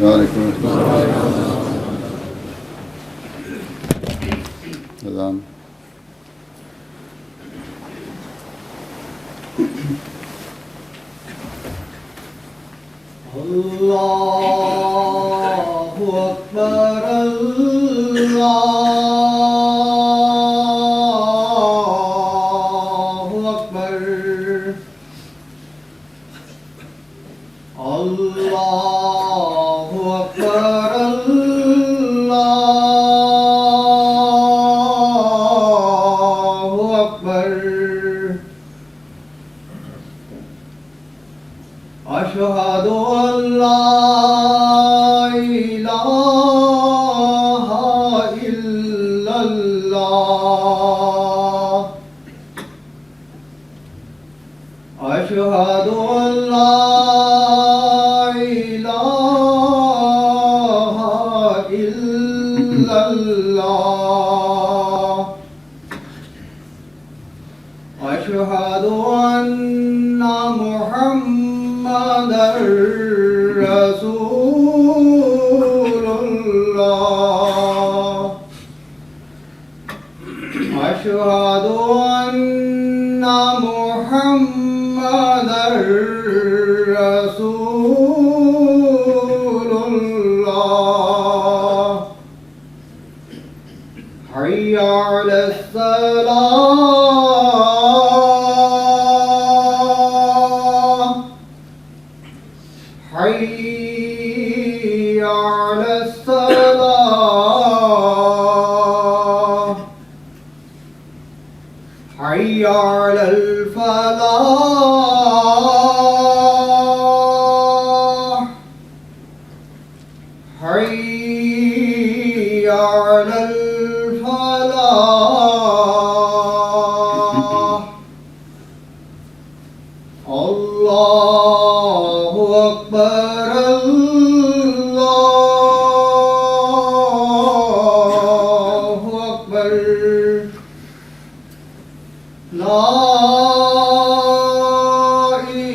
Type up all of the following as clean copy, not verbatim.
वालेकुम अस्सलाम। अल्लाहु अकबर अल्लाहु अकबर अल्लाहु अकबर अल्लाहु अकबर अशहदु अल्ला इलाहा इल्लल्लाह अशहदु अल्ला इलाहा इल्लल्लाह अशहदु अन्ना मुहम्मदर रसूलुल्लाह अशहदु अन्ना मुहम्मदर रसूलुल्लाह हय्या अलस सलाह हय्या अलस सलाह हय्या अलल फलाह हय्या अलल फलाह अल्लाहु अकबर अल्लाहु अकबर ला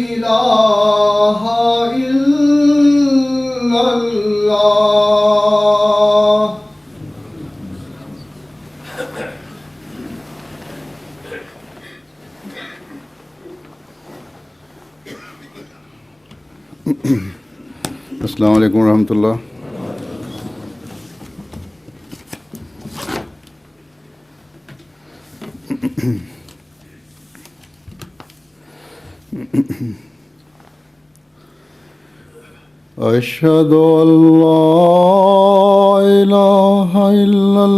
इलाहा इल्लल्लाह। अस्सलाम वालेकुम रहमतुल्लाह। अशहदु अल्ला इलाहा इल्लल्लाह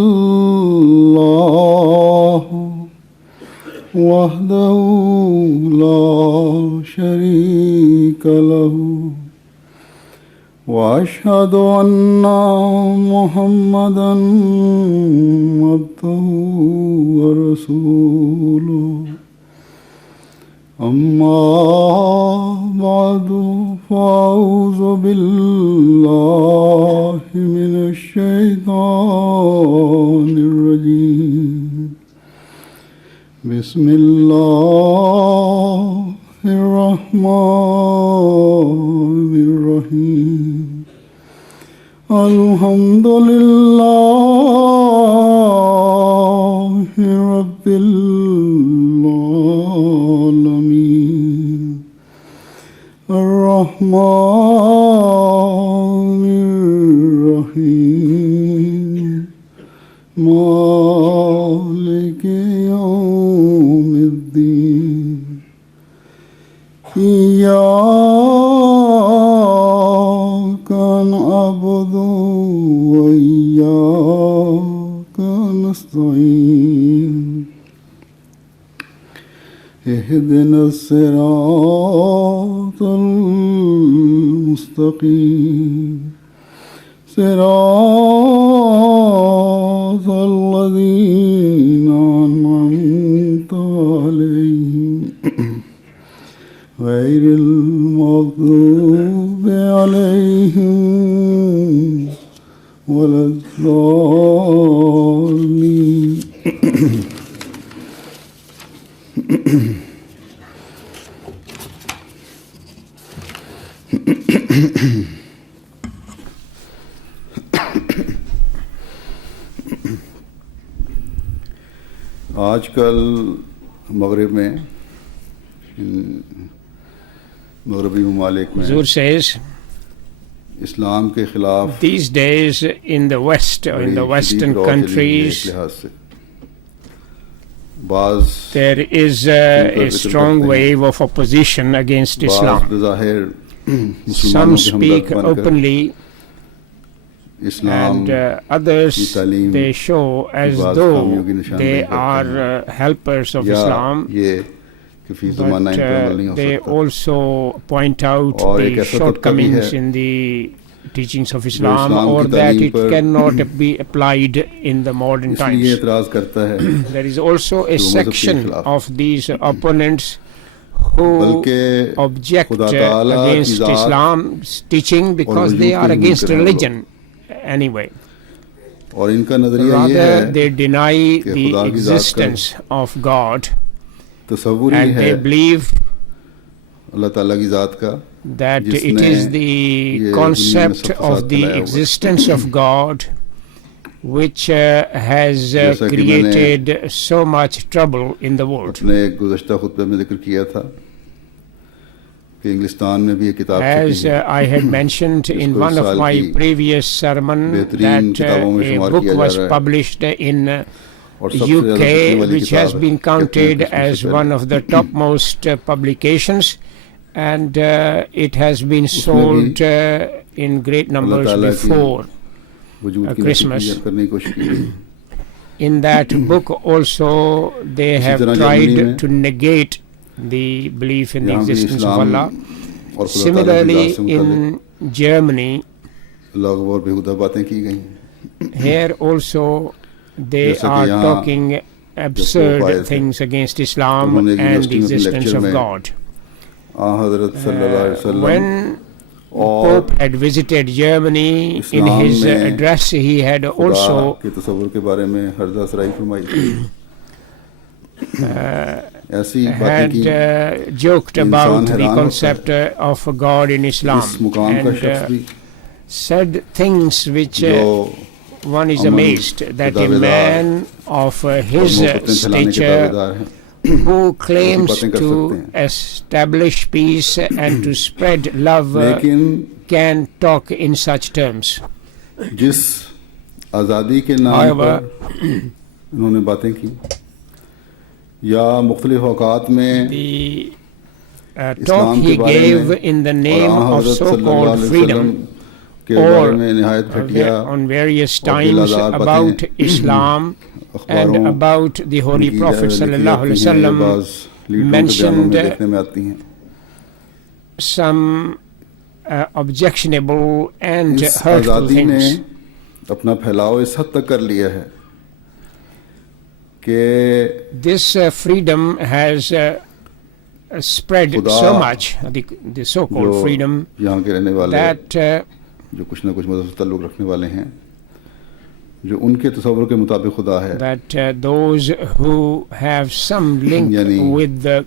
वहदहु ला शरीका लहु वअशहदु अन्ना मुहम्मदन अब्दुहु व रसूलुहु अम्मा बादु फ़अऊज़ु बिल्लाहि मिनश शैतानिर रजीम बिस्मिल्लाहिर रहमानिर रहीम अल्हम्दुलिल्लाहि रब्बिल आलमीन अर्रहमानिर रहीम मालिकि यौमिद्दीन इय्याका नअबुदु व इय्याका नस्तईन इहदिना सिरातल मुस्तकीम सिरातल लज़ीना अनअमता अलैहिम गैरिल मग़्दूबि अलैहिम वलद्दाल्लीन। आजकल मगरिब में मगरबी ममालिक में Zur says, इस्लाम के खिलाफ these days in the West or in the Western countries, लिहाज से बाज there is a strong wave of opposition against Islam. बज़ाहिर Some मुसलमानों के speak हमदर्द बनकर openly, इस्लाम and others तालीम they show as बाज़ though कामियों की निशानदेही they करते are helpers of या Islam, ये कि फी ज़माना but इन पर अमल नहीं हो they सकता also point out और एक the ऐसा तबका भी shortcomings है in the teachings of Islam, इस्लाम or की that तालीम it पर cannot be applied in the modern इसलिए times. एतराज़ करता है There is also a जो मज़हब के section खिलाफ of these opponents who बल्कि object खुदा ताला की against ज़ात Islam's teaching because वजूद they को are ही against मुनकर हैं वो लोग। religion anyway. और इनका नजरिया ये Rather, है they deny कि the खुदा की ज़ात का existence of God, तसव्वुर ही and है they believe अल्लाह ताला की ज़ात का that it जिसने is ये the दुनिया में concept सब of फसाद the फैलाया हुआ है। existence of God which has जैसा कि created so much trouble in the world. अपने एक गुज़श्ता खुतबे में जिक्र किया था कि इंग्लिस्तान में भी एक किताब As छपी है I had mentioned in जिसको one इस of साल my की previous sermon, बेहतरीन that किताबों में a शुमार book किया जा was रहा है published in और सबसे ज़्यादा बिकने UK, वाली which किताब has है been कहते हैं counted क्रिसमस as से one पहले of the topmost publications, and it has been उसमें sold in great अल्लाह numbers ताला की before वजूद की Christmas. नफी करने की कोशिश की गई In that book also they इसी have तरह जर्मनी में tried to negate the belief in the यहाँ भी existence of इस्लाम Allah. और खुदा ताला की Similarly, ज़ात से मुताल्लिक़ in Germany, लागू और बेहुदा बातें की गई here also they जैसा कि are यहाँ talking आए absurd थे, things against Islam उन्होंने एक and यूनिवर्सिटी the में अपने existence लेक्चर of में God. हज़रत सल्लल्लाहु अलैहि वसल्लम When और Pope had visited Germany, in इस्लाम his में address he had खुदा also के तसव्वुर के बारे में हर्जा सराई फरमाई ऐसी बातें की had joked इंसान about the हैरान होता concept of God in Islam, इस मुकाम का and शख्स भी said things which जो one is अमन amazed के that a दावेदार man of his मोहब्बतें फैलाने के stature दावेदार हैं who claims बातें कर to सकते हैं establish peace and to spread love लेकिन can talk in such terms. जिस आज़ादी के नाम However, पर उन्होंने बातें की या मुख्तलिफ औकात में the talk इस्लाम के he बारे gave में in the और name आन of हज़रत सल्लल्लाहु so-called अलैहि freedom वसल्लम के बारे or में निहायत घटिया on various और times दिलादार about बातें Islam and अखबारों about the Holy उनकी Prophet लिखी sallallahu alaihi जाती हैं या wasallam बाज़ लीडरों के बयानों mentioned में देखने में आती हैं some objectionable and इस hurtful आज़ादी ने things. अपना फैलाव इस हद तक कर लिया है कि This freedom has spread खुदा so much, the so-called जो freedom, यहाँ के रहने वाले that जो कुछ ना कुछ मज़हब से ताल्लुक़ रखने वाले हैं जो उनके तसव्वुर के मुताबिक खुदा है that those who have some link यानी with the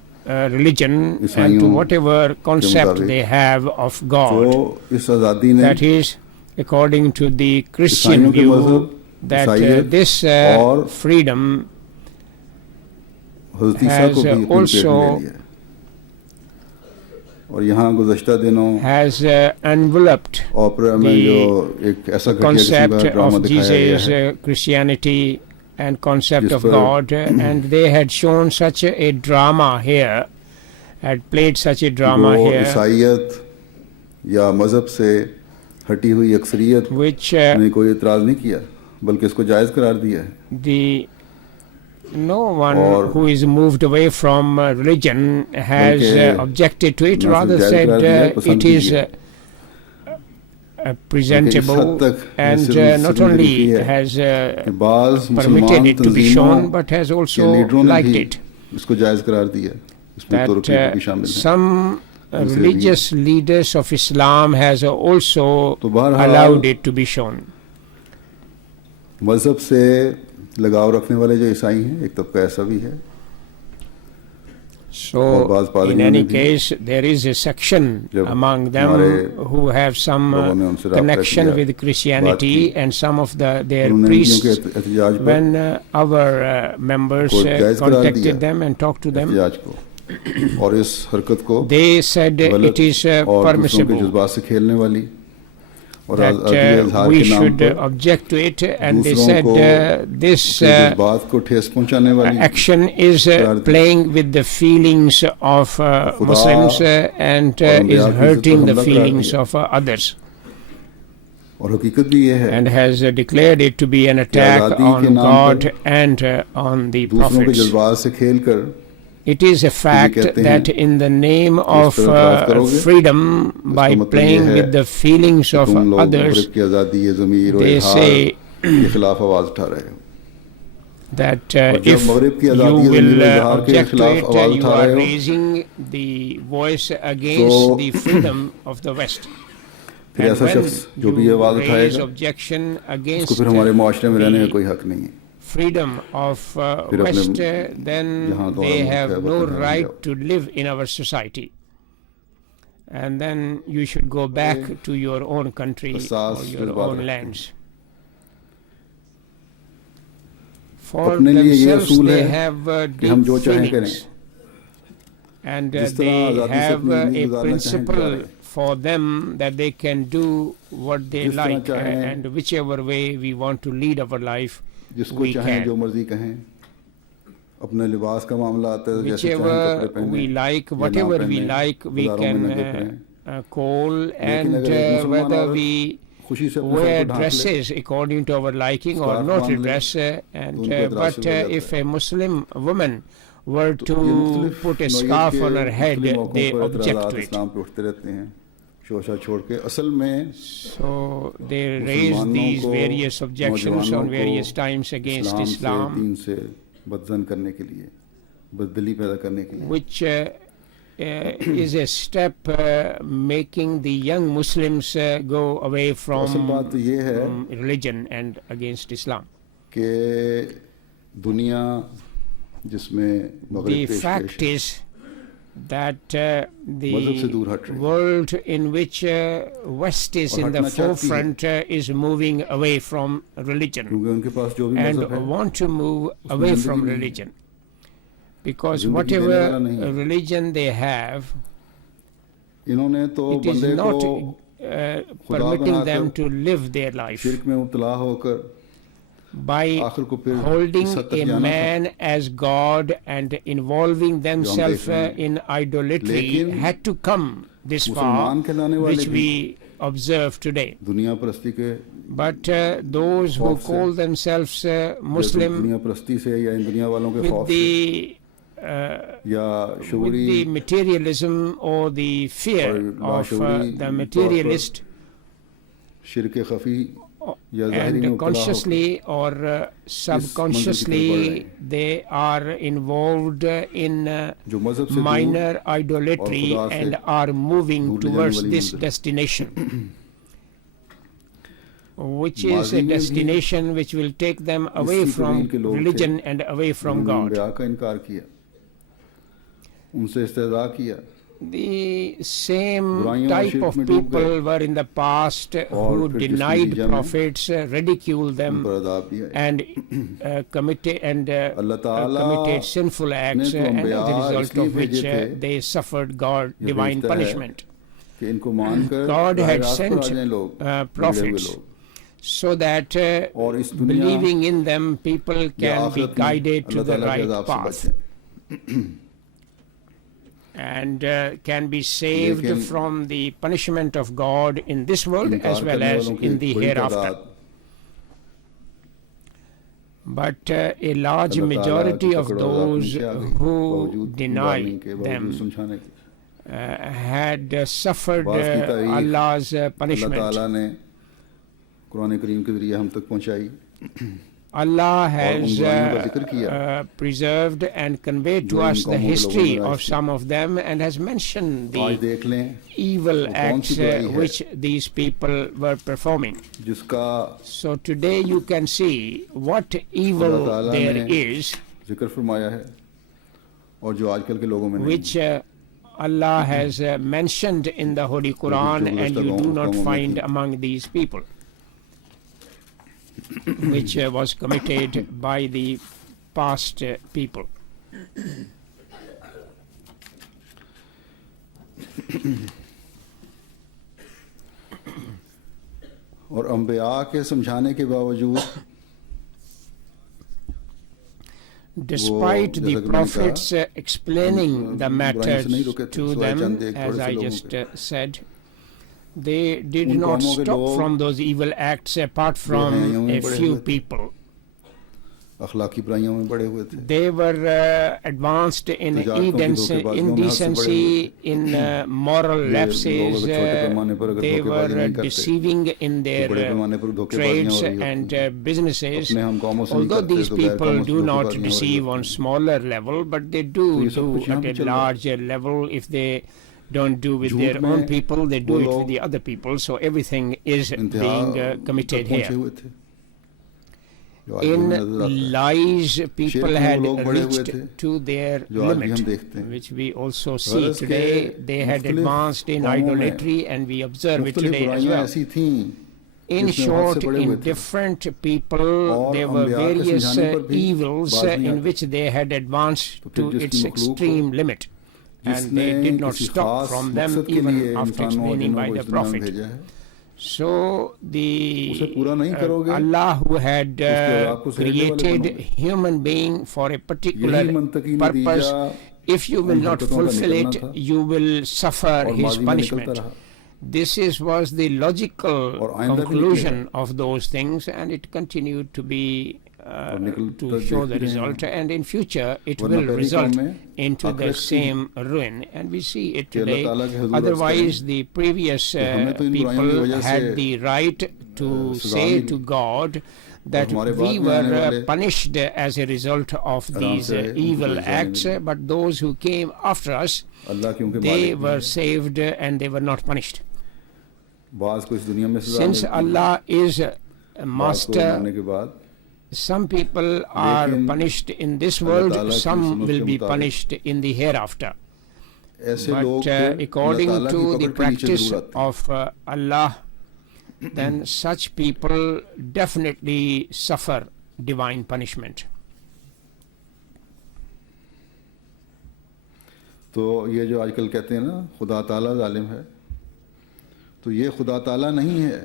religion and to ईसाइयों whatever concept मुताबिक they have of God, जो इस आज़ादी ने that is according to the Christian ईसाइयों के view, मज़हब that ईसाइयत this और freedom हज़रत ईसा has को भी अपनी पेट में also ले लिया है और यहाँ गुज़श्ता दिनों has enveloped ओपेरा में the जो एक ऐसा घटिया किस्म concept का ड्रामा of दिखाया गया Jesus, है Christianity and concept जिस of पर God, and they had shown such a drama here, had played such a drama वो here, ईसाइयत या मज़हब से हटी हुई अक्सरियत which ने कोई इतराज़ नहीं किया बल्कि इसको जायज़ करार दिया है no one और who is moved away from religion has बल्कि objected to it, ना rather सिर्फ जायज़ said करार दिया है, पसंद it is की है। presentable, तक and सिर्फ not लिखी only है has कि बाज़ permitted मुसलमान it to be तंजीमों shown, but has के also लीडरों ने liked भी it. इसको जायज़ करार दिया इसमें तुर्क That भी शामिल है some religious leaders of Islam has also तो बहरहाल allowed it to be shown. मज़हब से लगाव रखने वाले जो ईसाई हैं एक तबका ऐसा भी है So, बाज़ पादरियों in ने any भी case, there is a section जब among them हमारे who have some लोगों ने उनसे राब्ता connection किया, with बात Christianity, की, and some of their उन्होंने priests, इनके एहतजाज पर when our members को जायज़ करार दिया, contacted them and talked to them, एहतजाज को, और इस हरकत को they said गलत it is और दूसरों के permissible, जज्बात से खेलने वाली और that आज़ादी इज़हार we के नाम should पर object to it, and they दूसरों said को this के जज्बात को ठेस पहुंचाने वाली action is करार दी। playing with the feelings of खुदा Muslims and और is अंबिया की इज्जत hurting पर the हमला करार feelings दिया। of others, और हकीकत भी ये है and has declared it to be an attack आज़ादी के on नाम God पर and on the दूसरों के prophets. जज्बात से खेलकर It is a fact कहते that हैं in the name of तरह इतराज़ करोगे, freedom, by मतलब ये playing है with the feelings of तुम लोग others, मगरिब की आज़ादी ये ज़मीर और they इज़हार say के खिलाफ आवाज़ उठा रहे हो that और जब if मगरिब की you आज़ादी ज़मीर will और इज़हार के object to खिलाफ it, आवाज़ you उठा are रहे हो raising the voice against तो the freedom of the West. फिर And ऐसा when शख्स जो भी ये you आवाज़ raise उठाएगा objection उसको against फिर हमारे माशरे में रहने का the कोई हक नहीं है freedom of फिर अपने West, जहाँ then तुम्हारा they मुल्क है, have no वतन है, right जाओ। to live in our society. And then you should go back to your own country एहसास or your जज्बात own रखते हैं। lands. For अपने लिए ये themselves, असूल they है have कि हम deep जो चाहें feelings. And जिस तरह they आज़ादी से have अपनी a ज़िंदगी गुजारना चाहें, principle गुजारें। for them that they can do what they जिस तरह like, चाहें, and whichever way we want to lead our life, जिसको we चाहें जो can. मर्जी कहें अपने लिबास का मामला आता है तो जैसे चाहें Whichever कपड़े पहने we like, या ना whatever we पहने, like, we बाजारों में can नंगे फिरें। call, लेकिन and अगर एक मुसलमान whether औरत we खुशी से अपने wear सर को ढांक ले dresses according to our liking or Scarf not बांध ले, dress, तो and उनको इतराज़ but शुरू हो जाता if है। a Muslim woman were तो to ये मुख्तलिफ put a नौइयत scarf के on her head, मुख्तलिफ मौक़ों they पर object एतराज़ात to it. इस्लाम पे उठते रहते हैं शोशा छोड़ के असल में So they raise मुसलमानों these को, various objections नौजवानों on को various times against इस्लाम से Islam, दीन से बदजन करने के लिए बददली पैदा करने के लिए which is a step making the young Muslims go away असल बात तो from ये है religion and against Islam. कि दुनिया जिसमें The मगरिब पेश fact है is that मजहब से the दूर हट रही है world in which West is और in the हटना चाहती है। forefront is moving away from religion क्योंकि उनके पास जो भी and मजहब है want to move उसमें away ज़िंदगी from नहीं है। religion, because ज़िंदगी देने whatever वाला नहीं है। religion they have, इन्होंने तो it is बंदे not को permitting बनाकर them to live their life शिर्क में मुब्तला होकर by आखिर को फिर holding इस हद तक a जाना था। man as God and involving themselves देख रहे हैं। in idolatry लेकिन had to come this far, मुसलमान कहलाने वाले which भी we observe today. दुनिया परस्ती के But those who खौफ से, call themselves Muslim दुनिया परस्ती से या इन दुनिया वालों के with खौफ से the या with शूरी the materialism or the fear और of लाशऊरी the तौर पर materialist, शिरक खफी या ज़ाहिरी में and मुब्तला होकर consciously or रहे subconsciously they are involved in जो मजहब से दूर minor idolatry खुदा से and are moving दूर ले जाने towards वाली this मंजिल। destination, which is माज़ी a में भी destination which will take them away इसी from कबील के लोग थे, religion and away from उन्होंने God. अंबिया का इनकार किया उनसे इस्तेज़ा किया The same बुराइयों और type शिर्क of में डूब people गए were in the past और who फिर जिस denied नतीजा में prophets, ridiculed उन them, पर अज़ाब भी आया and अल्लाह ताला committed sinful acts, तो and as अंबिया a result इसलिए of which भेजे थे they suffered God ये divine भेजता है punishment. कि इनको मानकर God राह had रास्त पर आ sent जाएं लोग बिगड़े हुए prophets लोग so that और इस दुनिया believing in them people या can be आखिरत में guided to अल्लाह the ताला के right अज़ाब से path बचें and can be saved लेकिन from the punishment of God in this world as इनकार well करने as वालों की in एक the बड़ी hereafter. तादाद But a large अल्लाह ताला majority की of पकड़ और अज़ाब those नीचे आ गई, who बावजूद deny warning के, बावजूद them समझाने के। had suffered बाज़ की तारीख Allah's अल्लाह punishment. ताला ने कुरान करीम के ज़रिए हम तक पहुंचाई Allah has बुराइयों का जिक्र किया preserved and conveyed to जो इन us the कौमों के लोगों history ने राज of की। some of them and has mentioned आज the देख लें evil वो कौन सी acts बुराई है which these people were performing. जिसका So today you can see what अल्लाह evil ताला there ने is, जिक्र फरमाया है और जो आजकल के लोगों में नहीं which Allah has mentioned in the Holy Quran, and you do not find among these people, which was committed by the past people. और अंबिया के समझाने के बावजूद Despite the जैसा कि मैंने prophets explaining the बुराई matters से नहीं रुके थे, to सिवाय them, चंद एक as थोड़े से I लोगों just के। said, they did उन not कौमों के stop लोग from those evil acts apart हैं, from यूं ही a बड़े few हुए थे। people. अखलाकी बुराइयों में बड़े हुए थे। They were advanced in तजारतों की धोखेबाजियों में हाथ से बड़े indecency, in moral ये lapses. लोग अगर छोटे पैमाने पर अगर They धोखेबाजी were नहीं करते, deceiving in तो बड़े their पैमाने पर धोखेबाजियां trades हो रही and होती। businesses. अपने हम कौमों से नहीं Although करते, these तो गैर people कौमों से do not धोखेबाजियां हो रही deceive on होती। smaller level, but they तो do ये सब do कुछ यहाँ at भी a चल रहा है। larger level. If they don't do with झूठ their में own people, they do वो it with लोग the other people. So everything is इंतहा being तक committed पहुंचे here. हुए थे। जो आज भी In हमें नजर आता है। lies, शिर्क people में वो had लोग बड़े हुए reached थे, to their जो आज भी हम limit, देखते हैं। which we also see गरज के today. They had मुख्तलिफ advanced in कौमों में idolatry, and we observe it मुख्तलिफ today as बुराइयां well. ऐसी थीं In जिसमें short, हद से बड़े हुए in थे। different people, और there were अंबिया के various समझाने पर भी evils बाज नहीं in आते। which they had advanced तो फिर to जिसकी its मखलूक हो, extreme limit, and जिसने they did not किसी stop खास from them मकसद के even लिए after इंसानों और explaining जिन्नों by को the इस दुनिया में Prophet. भेजा है। So उसे the पूरा नहीं करोगे, Allah who had उसके औलाद को सहने वाले created बनोगे। human being for a particular यही मंतकी purpose, नतीजा if you will उन not हरकतों का fulfill निकलना it, था you will suffer और his माजी में निकलता punishment. रहा। This was the logical और आइंदा भी conclusion of those things, and it continued to be to show the result, and in future it वरना will पहली result कौम में into the आखिरत की same ruin, and we see it कि अल्लाह today. ताला के हुजूर अर्ज़ Otherwise, the previous कि हमें तो इन बुराइयों की people वजह से had the right to सजा say मिली to God that हमारे we बाद में आने were वाले punished as a result of आराम these से उनको evil सजा acts, मिली। but those who came after us, अल्लाह की उनके they मालिक were हैं। saved and they were not punished. बाज को इस दुनिया में सजा Since मिलती है, Allah is a बाज को master, मरने के बाद some people are लेकिन punished in this अल्लाह world, ताला की some सुन्नत will के be मुताबिक punished in the hereafter. ऐसे लोग But फिर अल्लाह according ताला की to the पकड़ के नीचे practice जरूर आते हैं। of Allah, then such people definitely suffer divine punishment. तो ये जो आजकल कहते हैं ना खुदा ताला जालिम है, तो ये खुदा ताला नहीं है।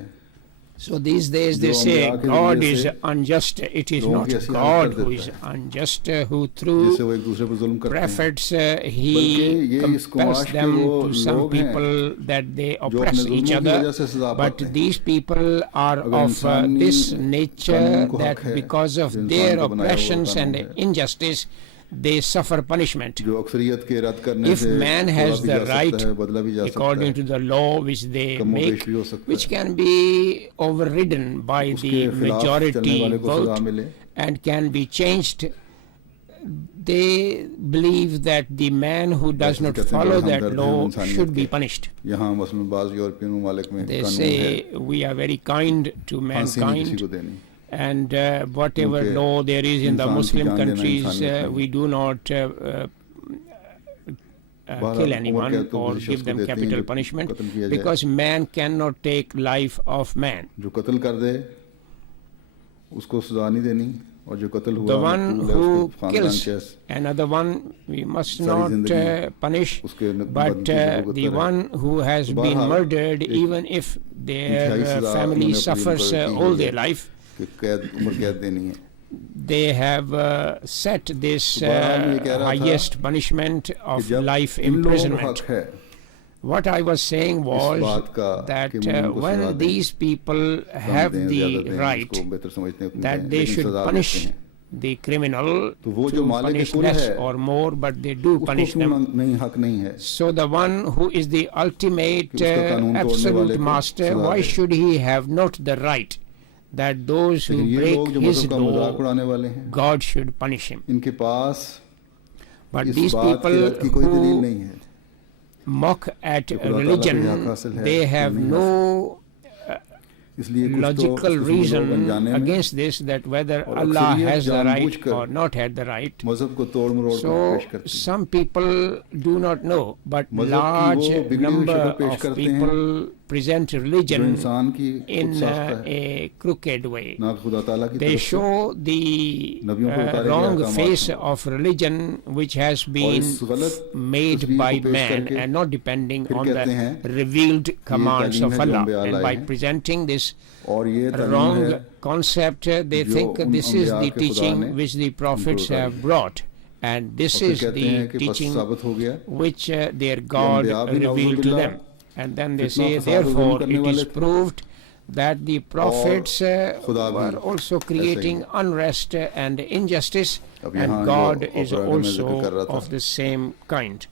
So these days they जो say अंबिया के God ज़रिए is से unjust. It is लोगों not की ऐसी God हालत कर who देता is है, unjust, who जिससे through वो एक दूसरे पर जुल्म करते हैं। prophets बल्कि he ये इस compels कुमाश के them वो to some लोग हैं people that they जो oppress अपने each जुल्मों की वजह other. से सजा But पाते हैं। these people are अगर of इंसानी this कानून nature को that हक है, because of जो इंसान their का बनाया हुआ oppressions कानून and है, injustice they suffer punishment. जो अक्सरियत के रद्द करने If से man तोड़ा has भी the जा right, सकता है, बदला भी जा सकता according है, to the law which they कमोबेश make, भी हो सकता which है, can be overridden by उसके the खिलाफ चलने majority वाले को सजा vote मिले, and can be changed, they believe that the man who does जैसे not कहते हैं follow कि that हमदर्द है law इंसानियत should be के। punished. यहाँ मसलन बाज़ यूरोपियन ममालिक में They कानून है say we are very kind to फांसी नहीं किसी mankind, को देनी, and whatever क्योंकि law there is in the इंसान की Muslim जान लेना countries, इंसानियत नहीं। we do not बहरहाल kill और anyone क्या तो or किसी give शख्स को them देते हैं capital जो punishment, कत्ल किया जाए। because man cannot take life of man. जो कत्ल कर दे उसको सजा नहीं देनी, और जो कत्ल हुआ The one मकतूल है, who उसके खानदान kills के another one we must सारी not जिंदगी punish, उसके but बदले की भुगतता the रहे। one who has तो been बहरहाल murdered, एक even if their इंतहाई सजा family उन्होंने अपनी suffers मुकर्रर की all है their life, कि कैद उम्र कैद देनी है। they have set this तो बहरहाल मैं ये कह रहा था highest punishment कि of जब life इन लोगों को imprisonment. हक है What I was saying इस was बात का that कि मुझे उनको सजा when दें, these people कम have दें, the ज़्यादा दें, right जिसको बेहतर समझते हैं उतनी that दें, they लेकिन should सजा punish देते हैं, the criminal तो वो जो to मालिक punish कुल less है, or more, but they do उसको punish क्यों them. नहीं हक नहीं है So the one who is the ultimate कि उसका कानून तोड़ने वाले absolute को master, सजा why दे। should he have not the right that those लेकिन who ये लोग break जो his मजहब का मजाक law, उड़ाने वाले हैं, God should punish him? इनके पास But इस these बात के people रद्द की कोई दलील who नहीं है mock at कि खुदा ताला को religion, हक हासिल है they या have नहीं no इसलिए कुछ तो logical इस किस्म के लोग reason अनजाने में against this, that whether और Allah अक्सरियत has the right जानबूझकर or not had the right. मजहब को तोड़ मरोड़ कर So पेश करती है। some people do not know, but मजहब की large वो बिगड़ी हुई number शक्ल पेश of करते हैं people present जो religion इंसान की खुद in साख्ता है, a crooked way. ना खुदा ताला की They तरफ से। show the नबियों पर उतारे गए wrong अहकामात face को। of religion which has और been इस गलत made तस्वीर by को पेश man करके and not depending फिर on कहते the हैं revealed commands तालीम of है जो Allah. अंबिया And लाए by हैं। presenting this और ये तालीम wrong है concept, they जो think उन this is अंबिया the के खुदा teaching ने which the prophets उतारी have है। brought. And और this फिर is कहते हैं the कि बस teaching साबित हो गया which their God अंबिया भी revealed to नाउज़ुबिल्लाह them. And then they कितना say, फसाद और जुल्म therefore, करने it वाले is थे। proved that the prophets खुदा भी were also creating unrest and injustice, अब यहाँ and जो God is ऑपरा में जिक्र कर also रहा था, of the same kind.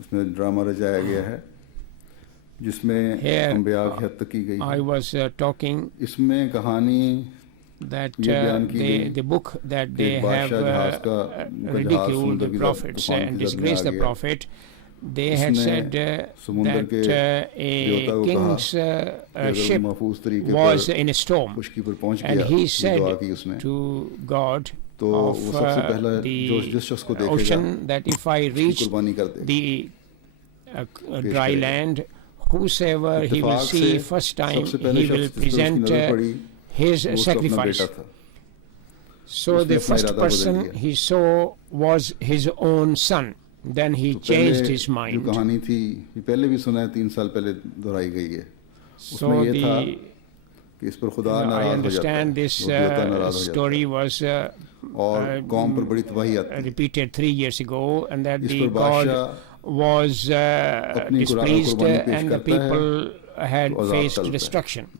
इसमें ड्रामा रचाया गया है जिसमें Here, अंबिया की हत्या की गई I है। was talking इसमें कहानी that ये बयान की गई the book that कि they have बादशाह जहाज का उनका जहाज ridiculed समुद्र the की prophets तूफान and की जद में disgraced आ the गया। prophet. They had उसने said समुद्र के that देवता a को king's कि अगर ship महफूज तरीके was पर in a storm, खुशकी पर पहुंच and गया, he ये said दुआ की उसने, to God तो वो of सबसे पहला जो जिस शख्स को the देखेगा ocean that if I उसकी reach कुर्बानी कर दे। the dry करेगा। land, whosoever he will इत्तेफाक see से first time, सबसे पहले he will शख्स जिस पर उसकी present नजर पड़ी his वो उसका अपना sacrifice. बेटा था। So उसने the अपना first इरादा बदल person दिया। he saw was his own son. Then he तो changed पहले his जो mind. कहानी थी ये पहले भी सुना है, 3 साल पहले दोहराई गई है। So उसमें ये था the कि इस पर खुदा I नाराज हो जाता है, understand this वो देवता नाराज हो जाता story was है और कौम पर बड़ी तबाही आती है। repeated 3 years ago, and that इस the पर God बादशाह was अपनी displeased कुर्बानी पेश and the करता है, people had तो अज़ाब faced टलता है। destruction.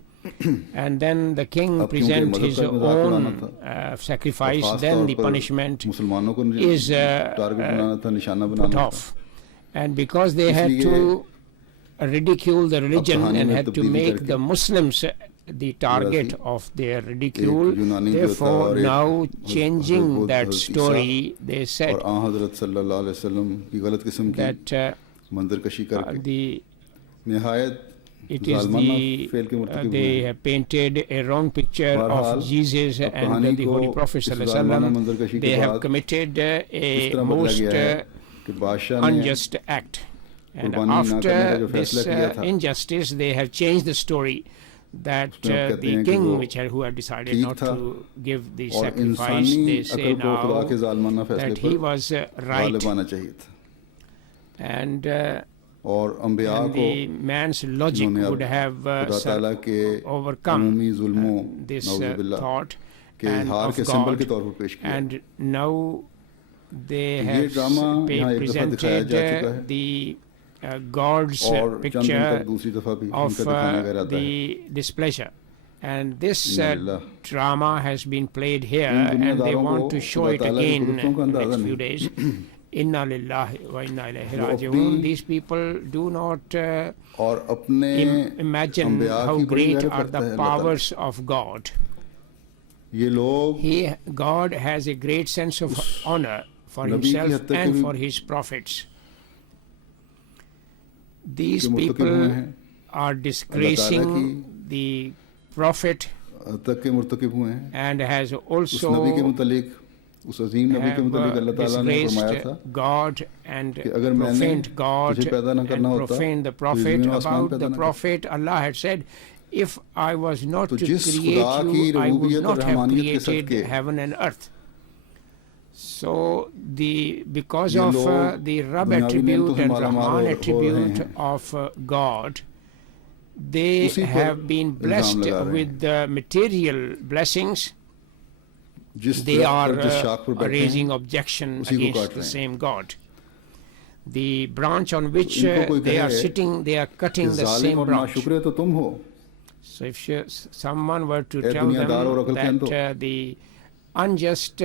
And then the king अब क्योंकि present मजहब his का मजाक उड़ाना own था, sacrifice, खास then तौर the पर punishment मुसलमानों को is टारगेट बनाना था, निशाना put बनाना था। off. And because they had इसलिए to ridicule the religion कहानी and में had to तब्दीली make करके the Muslims the target थी। of their ridicule, यूनानी देवता therefore और एक now हज़रत changing बुद्ध, that हज़रत ईसा story, they और said आ हज़रत सल्लल्लाहु अलैहि वसल्लम की गलत किस्म की that मंजर कशी करके the निहायत it is ज़ालमाना फेल के the मुर्तकिब हुए they हैं। have painted a wrong picture बहरहाल, of Jesus अब and कहानी the को Holy Prophet इस sallallahu alaihi ज़ालमाना wasallam. मंजरकशी They के have बाद committed इस a तरह बदला most गया है कि बादशाह ने unjust act. And कुर्बानी ना करने का after जो this फैसला किया था, injustice, they have changed the story that उसमें अब कहते the हैं कि king, वो which had, who had decided ठीक not था to give the और sacrifice, इंसानी they say अकल को खुदा now के ज़ालमाना फैसले that he पर was right. गालिब आना चाहिए था And और अंबिया को the man's logic जिन्होंने अब would have खुदा ताला के overcome अमूमी जुल्मों this नाउज़ुबिल्लाह thought के and हार of के सिंबल God, के तौर पर पेश किया। and now they ये have ड्रामा यहाँ एक दफ़ा दिखाया presented जा चुका है the God's और चंद दिन picture तक दूसरी दफ़ा भी of इनका दिखाने का इरादा है। the displeasure. And this इन्ना लिल्लाह। drama has been played here, in and they दुनियादारों want को to show खुदा it ताला की again कुदरतों का in अंदाज़ा next few नहीं। days. Inna lillahi wa inna ilayhi वो raji'un. अपनी These people do not और अपने imagine अंबिया how की बड़ी great गैरत are करता the है अल्लाह ताला। powers of God. ये लोग God has a great sense of honor for नबी की himself हत्या के and भी for his prophets. These के मुर्तकिब हुए people हैं, are disgracing the prophet तक के मुर्तकिब हुए हैं। and has उस नबी के also मुतलिक उस अजीम नबी के have मुतलिक अल्लाह ताला ने फरमाया था disgraced God and कि अगर मैंने profaned God तुझे पैदा न and करना होता profaned the तो prophet. ज़मीन और आसमान About पैदा the न करता। prophet, Allah had said, if I was not तो to जिस create खुदा की you, I would रबूबियत और not have रहमानियत के created सदके heaven and earth. So because ये of लोग the Rab दुनियावी attribute नेमतों से and मालामाल Rahman हो रहे attribute हैं। of God, they उसी पर have been blessed इल्ज़ाम लगा रहे हैं। with the material blessings. जिस They दरख्त are पर जिस शाख पर बैठे raising हैं, objection उसी को against काट the रहे हैं। same God. The branch on which इनको कोई they are कहे sitting, they are कि cutting the ज़ालिम same और branch. नाशुक्र तो तुम हो। So if someone were to ए tell दुनियादार और them अक्लमंद that the unjust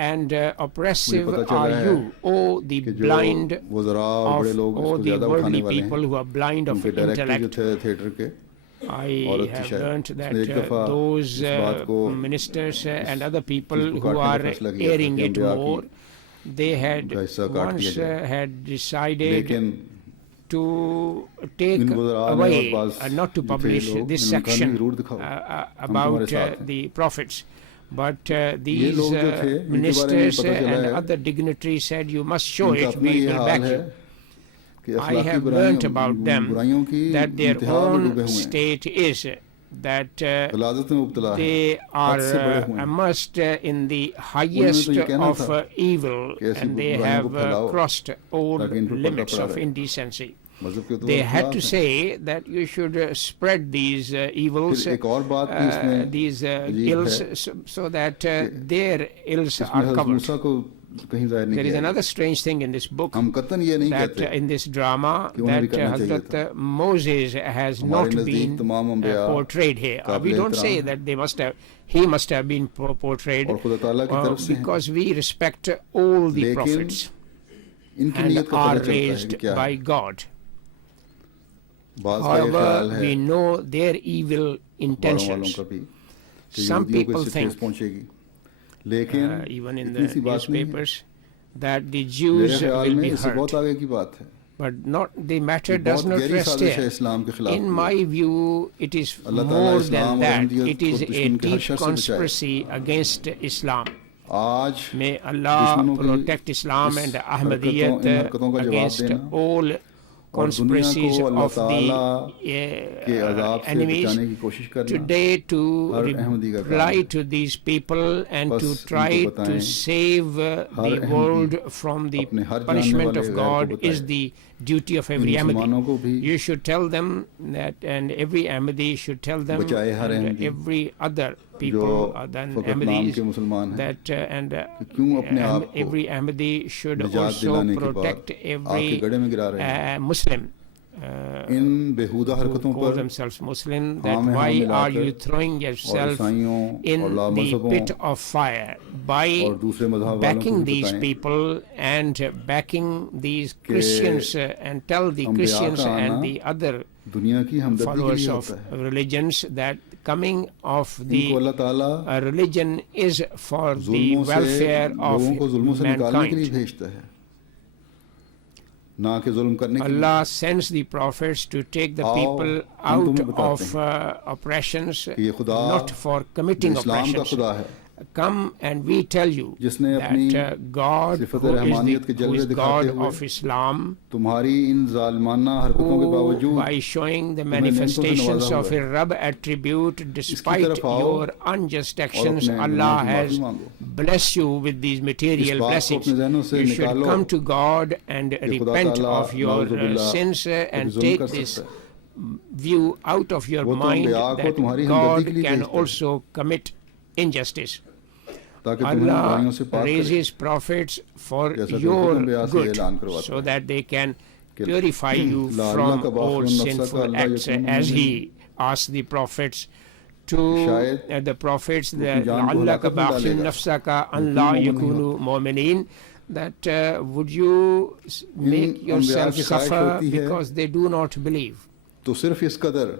and oppressive मुझे पता are चला है you, O the कि जो blind वज़रा और बड़े of लोग all इसको the ज़्यादा उठाने worldly वाले people हैं, who are blind of उनके डायरेक्टर जो intellect. थे थिएटर के I औरत थी have शायद, learnt that उसने एक दफ़ा those इस बात को ministers and other people इसको who काटने का are फैसला किया था airing कि it अंबिया की more, they had का हिस्सा काट once दिया जाए। had decided लेकिन to take इन वज़राअ ने away, और बाज़ not to जो थे publish लोग, this इन्होंने कहा, section "नहीं, ज़रूर दिखाओ, हम about तुम्हारे साथ हैं।" the prophets. But these लोग जो थे, इनके बारे में ministers पता चला and है, other dignitaries said, you must show इनका it, अपना we ये will हाल back है you. कि I अखलाकी have learnt about बुराइयों them बुराइयों की that their इंतहा में डूबे own हुए हैं, state is that गलाज़त में मुब्तला हैं, they हद से बड़े are हुए हैं। immersed in the highest ये कहना of था evil, कि ऐसी and they बुराइयों have को फैलाओ, crossed all ताकि इन पर पर्दा limits पड़ा of रहे। indecency. मज़हब के तो They had खिलाफ to हैं। say that you should spread these evils, फिर एक और बात भी इसमें these अजीब ills, है so that their ills इसमें are हज़रत covered. मूसा को कहीं ज़ाहिर नहीं There is किया another strange thing in this book, हम कतन ये नहीं that कहते in this drama कि उन्हें भी that करना चाहिए Hazrat Moses has हमारे not नज़दीक been तमाम अम्बिया portrayed here. We काबिल don't say एहतराम that they must have, he must have been portrayed और खुदा ताला की तरफ से हैं। because we respect all the लेकिन prophets इनकी and नीयत का are पता चलता है raised कि क्या by है God. बाज़ का ये ख्याल However, है we know their evil बारों वालों intentions. का भी कि Some यहूदियों को people इससे think, ठेस पहुंचेगी लेकिन even in इतनी the सी बात नहीं है newspapers, that the मेरे Jews ख्याल will में be इससे बहुत hurt. आगे की बात है But not the matter ये does बहुत not गहरी rest साजिश है here. इस्लाम के खिलाफ In की। my view, it is अल्लाह ताला more इस्लाम than और that. अहमदियत It को is a दुश्मन के हर deep शर से बचाए। conspiracy against Islam. आज May Allah दुश्मनों की protect Islam इस and इन Ahmadiyyat हरकतों का जवाब against देना all और दुनिया conspiracies को अल्लाह of ताला the के अज़ाब से enemies बचाने की कोशिश करना today to हर अहमदी का काम reply है। to these people and बस to इनको try to बताएं, save हर the अहमदी world from the अपने हर जानने punishment वाले of गैर को God बताए। is the duty of इन every मुसलमानों को Ahmadi. भी You should tell them that, and every Ahmadi should tell them, बचाए हर and अहमदी every other जो people other than फकत नाम के Ahmadis, मुसलमान हैं that and कि क्यों अपने आप को every Ahmadi should निजात also दिलाने के बाद protect आग के every गड्ढे में गिरा रहे हैं Muslim इन बेहुदा who हरकतों call पर themselves Muslim, हाँ that में हाँ why are मिलाकर you throwing और yourself ईसाइयों in और the लामज़हबों pit of fire by और दूसरे मज़हब वालों को backing भी these बताएं people and backing these Christians and tell the अम्बिया Christians का and आना the other दुनिया की हमदर्दी के followers लिए of होता है religions that coming of इनको the अल्लाह ताला religion is for the जुल्मों से welfare of लोगों को जुल्मों से निकालने के लिए mankind. भेजता है ना कि जुल्म करने के लिए Allah sends the prophets to take the आओ, people हम out तुम्हें बताते of oppressions, कि ये खुदा not for committing जो इस्लाम का oppressions. खुदा है Come and we tell you जिसने अपनी that God, सिफत who रहमानियत के is जलवे दिखाते God हुए of Islam, तुम्हारी इन जालिमाना हरकतों के who बावजूद by showing the तुम्हें नेमतों से manifestations नवाजा of हुआ a है। Rabb attribute despite तरफ आओ your unjust actions, अपने Allah गुनाहों की has माफी मांगो। blessed you with these material इस बात को blessings. अपने ज़हनों से You should निकालो come to God and कि खुदा repent ताला of your नाउज़ुबिल्लाह sins कभी and जुल्म take कर this सकता है view out of your वो तो mind अम्बिया को that तुम्हारी हमदर्दी के God लिए can भेजता है also commit injustice. ताकि तुम्हें बुराइयों से Allah पाक करे raises prophets for जैसा कि your अम्बिया से good ऐलान करवाता so है that they can कि purify you ला from अल्लाह का all बाखिरुन नफ्सा का sinful अल्लाह acts, यकीन as नहीं। he asked the prophets to शायद the prophets अपनी that जान को Allah ka हलाकत में bakhil डालेगा, nafsaka an लेकिन la मोमिन नहीं yakunu mu'minin, that would you make अम्बिया yourself की ख्वाहिश suffer होती है because they do not believe. तो सिर्फ इस कदर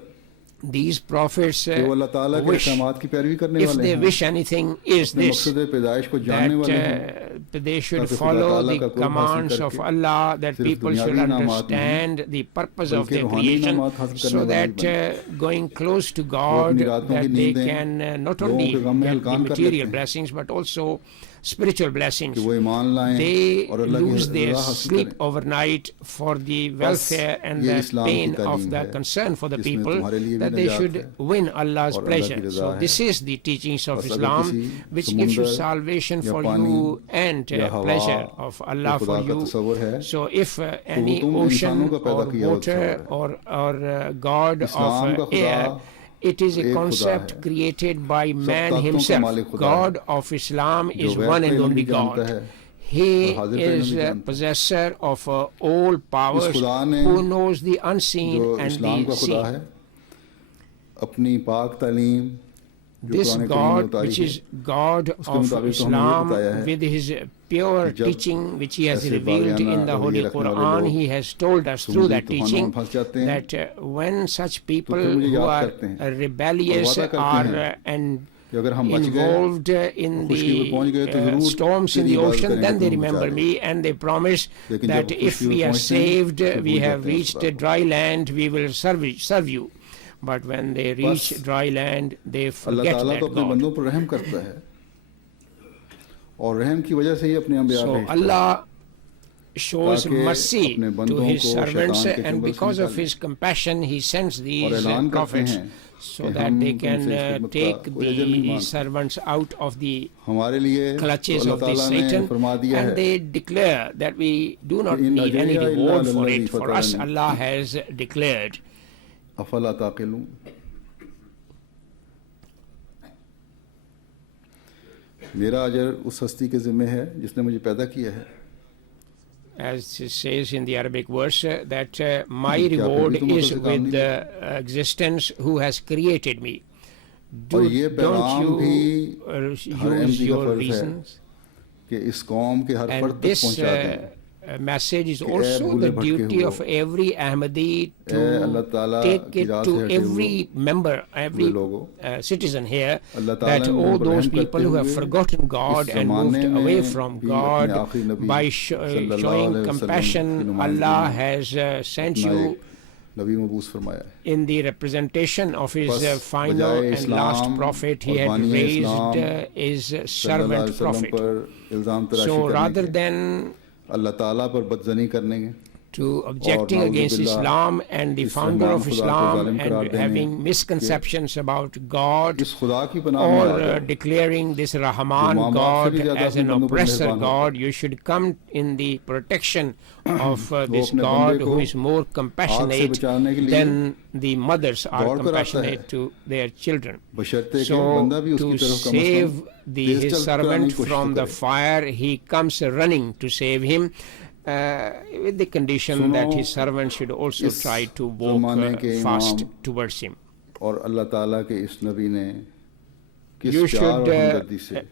These prophets कि वो अल्लाह ताला के wish, अहकामात की पैरवी करने if वाले they हैं wish anything, is अपने this, मकसद पैदाइश को जानने वाले हैं that they should ताकि खुदा follow ताला the का कुर्ब हासिल commands of करके Allah, that सिर्फ people should दुनियावी इनामात नहीं, understand the purpose of बल्कि their रूहानी creation, इनामात हासिल करने so वाले that बने। going close to वो God, अपनी रातों that की they नींदें can not लोगों only के गम में get the हल्कान कर material लेते हैं blessings but also spiritual blessings. कि वो ईमान लाएं They और अल्लाह की lose their रज़ा हासिल sleep करें overnight for the welfare and ये the इस्लाम की pain of तालीम the है, concern for the जिसमें people, तुम्हारे लिए भी that they निजात should है win Allah's और अल्लाह की pleasure. रज़ा So है। this is the teachings of बस अगर Islam, किसी which gives you समुंदर salvation या for पानी you and या हवा pleasure of या Allah खुदा for का you. तस्वुर है So if any तुम ocean इंसानों का पैदा or किया हुआ water तस्वुर or God इस्लाम का of खुदा air, it is a एक खुदा concept है। created by man ताकतों का himself. मालिक खुदा God of Islam जो is गैर one का and इल्म only भी जानता God. है He और हाजिर का इल्म is भी a जानता है। possessor of all powers, इस खुदा ने who knows the unseen जो and इस्लाम the का खुदा seen. है अपनी पाक तालीम जो This कुरान करीम में God, उतारी which है is God उसके of मुताबिक तो हमें ये Islam, बताया है with His pure कि जब teaching, which He has ऐसे revealed in बागियाना the रवैये Holy रखने वाले Quran, लोग He has told us through समुद्री that तूफानों teaching में फंस जाते हैं that when such people फिर मुझे who याद are करते हैं rebellious और वादा करते are हैं and कि अगर हम बच गए involved in खुशकी में पहुंच गए तो the जरूर storms in तेरी the इबादत ocean, करेंगे, then they तुम बचा remember ले। me and they promise लेकिन that जब if खुशकी में we are पहुंचते हैं, saved, तो we भूल have जाते हैं इस reached बात को। dry land, we will serve you. But when they reach बस dry land, they अल्लाह forget ताला that तो अपने God. बंदों पर रहम करता है और रहम की वजह से ही अपने अंबिया So भेजता है Allah shows ताकि mercy अपने to बंदों his को servants, शैतान के and चंगुल से because of निकाले। his compassion he sends और these ऐलान करते prophets हैं so कि that हम they तुमसे can इस खिदमत का take कोई अजर नहीं the मांगते। servants out of the हमारे लिए तो clutches अल्लाह of this ताला ने Satan, फरमा दिया and है they declare that we do not in need any अजरिया reward इल्ला for लल्लज़ी it. For us, फ़तरनी। Allah has declared. अफला ताक़िलून। मेरा अजर उस हस्ती के ज़िम्मे है जिसने मुझे पैदा किया है। As it says in the Arabic verse, that my क्या फिर भी reward तुम is अकल से काम with नहीं the existence who has created me. और ये Don't पैगाम you भी हर use अहमदी का your फर्ज है reasons? कि इस कौम के हर फर्द And तक this पहुंचा दें message is कि ए also भूले the भटके duty हुओ, of every Ahmadi ए अल्लाह to ताला take की it राह to से हटे every member, every लोगों, citizen here, अल्लाह ताला that ने all उन पर those रहम people करते who have हुए forgotten God इस and ज़माने moved में away from भी अपने God, आखिरी नबी by सल्लल्लाहु showing अलैहि वसल्लम की compassion, नुमाइंदगी Allah में has sent अपना you एक नबी मबूस फरमाया है। in the representation of his बस final बजाय and last Islam prophet he और had बानी raised इस्लाम is सल्लल्लाहु अलैहि servant वसल्लम prophet. पर इल्ज़ाम तराशी So करने rather के, than अल्लाह ताला पर बदजनी करने के to objecting और against नाउज़ुबिल्लाह Islam and the इस founder रहमान of खुदा को Islam जालिम करार and देने having misconceptions about God, इस खुदा की पनाह में or आकर declaring this Rahman माँ बाप से God भी ज़्यादा as अपने an बंदों पर oppressor मेहरबान होता God, you should come in the protection of this अपने God बंदे who को is more आग से compassionate बचाने के लिए than the mothers are दौड़ कर आता है। compassionate to their children. बशर्ते कि So बंदा भी उसकी to तरफ कम save से कम his तेज चलकर servant आने की कोशिश from तो the करे। fire, he comes running to save him, with the condition that his servant should also इस try to ज़माने walk के fast इमाम towards him. और अल्लाह ताला के इस नबी ने किस You प्यार should, और हमदर्दी से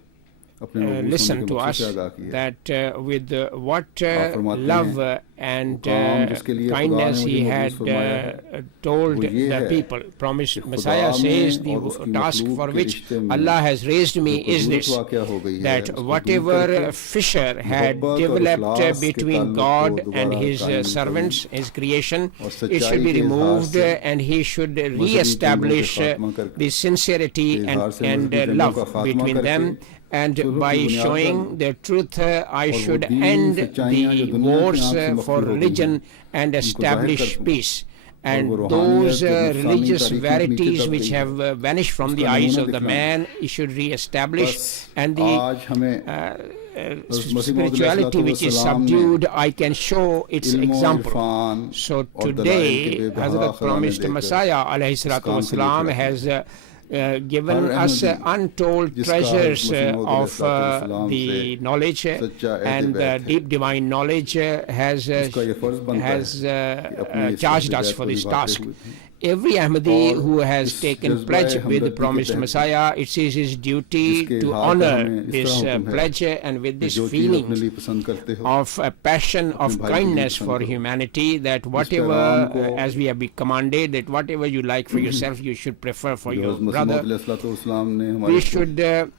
अपने मबूस होने listen के to मकसद us से आगाह किया। that with what आप फरमाते love हैं, and काम जिसके लिए खुदा ने kindness मुझे he मबूस had फरमाया told वो ये the है people. Promised कि Messiah खुदा says में the और उसकी task मखलूक for के which रिश्ते में Allah has raised me जो is कुदरत this, वाक़या हो गई है, that उसको दूर whatever करके fissure had मोहब्बत और developed इखलास के between ताल्लुक God को and दोबारा his कायम servants, his creation, और it should सच्चाई be के इजहार removed से and he should मजहबी re-establish जंगों के खात्मा the sincerity के इजहार से and मजहबी जंगों love का खात्मा between करके them. And सुलह by की बुनियाद showing डालें। the truth, I और वो should दीन, end सच्चाइयाँ जो the दुनिया की wars आँख से मख्फी for हो गई religion हैं, and उनको establish ज़ाहिर कर दूँ। peace. और And वो those रूहानियत जो नफसानी religious तारीकी नीचे verities दब which गई है, have vanished from the उसका eyes नमूना of the दिखलाएं। man, he should re-establish. बस And the आज हमें spirituality which is subdued, I can show its इल्म और example. इरफान So और दलाइल के today, बेबहा Hazrat खजाने promised देकर Messiah alayhi इस salatu काम के लिए wasalam खड़ा has given हर us अहमदी untold जिसका treasures मसीह मौद of अलैहिस्सलाम the से knowledge सच्चा and एहद बैत है। deep divine knowledge has उसका ये फर्ज बनता है कि अपने इस charged एहद us बैत for को this निभाते task. हुए Every Ahmadi और who has इस taken जज्बा pledge with हमदर्दी the के promised तहत Messiah, it is his duty जिसके to इजहार का honor हमें इस this तरह हुक्म है pledge and with कि this जो चीज़ अपने feeling लिए पसंद करते हो of a passion अपने of भाई के लिए kindness पसंद for करो। humanity, that पैगाम whatever, को as we have been commanded, that whatever you like for yourself, you should prefer for जो your हज़रत मसीह brother. मौद अलैहिस्सलाम ने We हमारे को should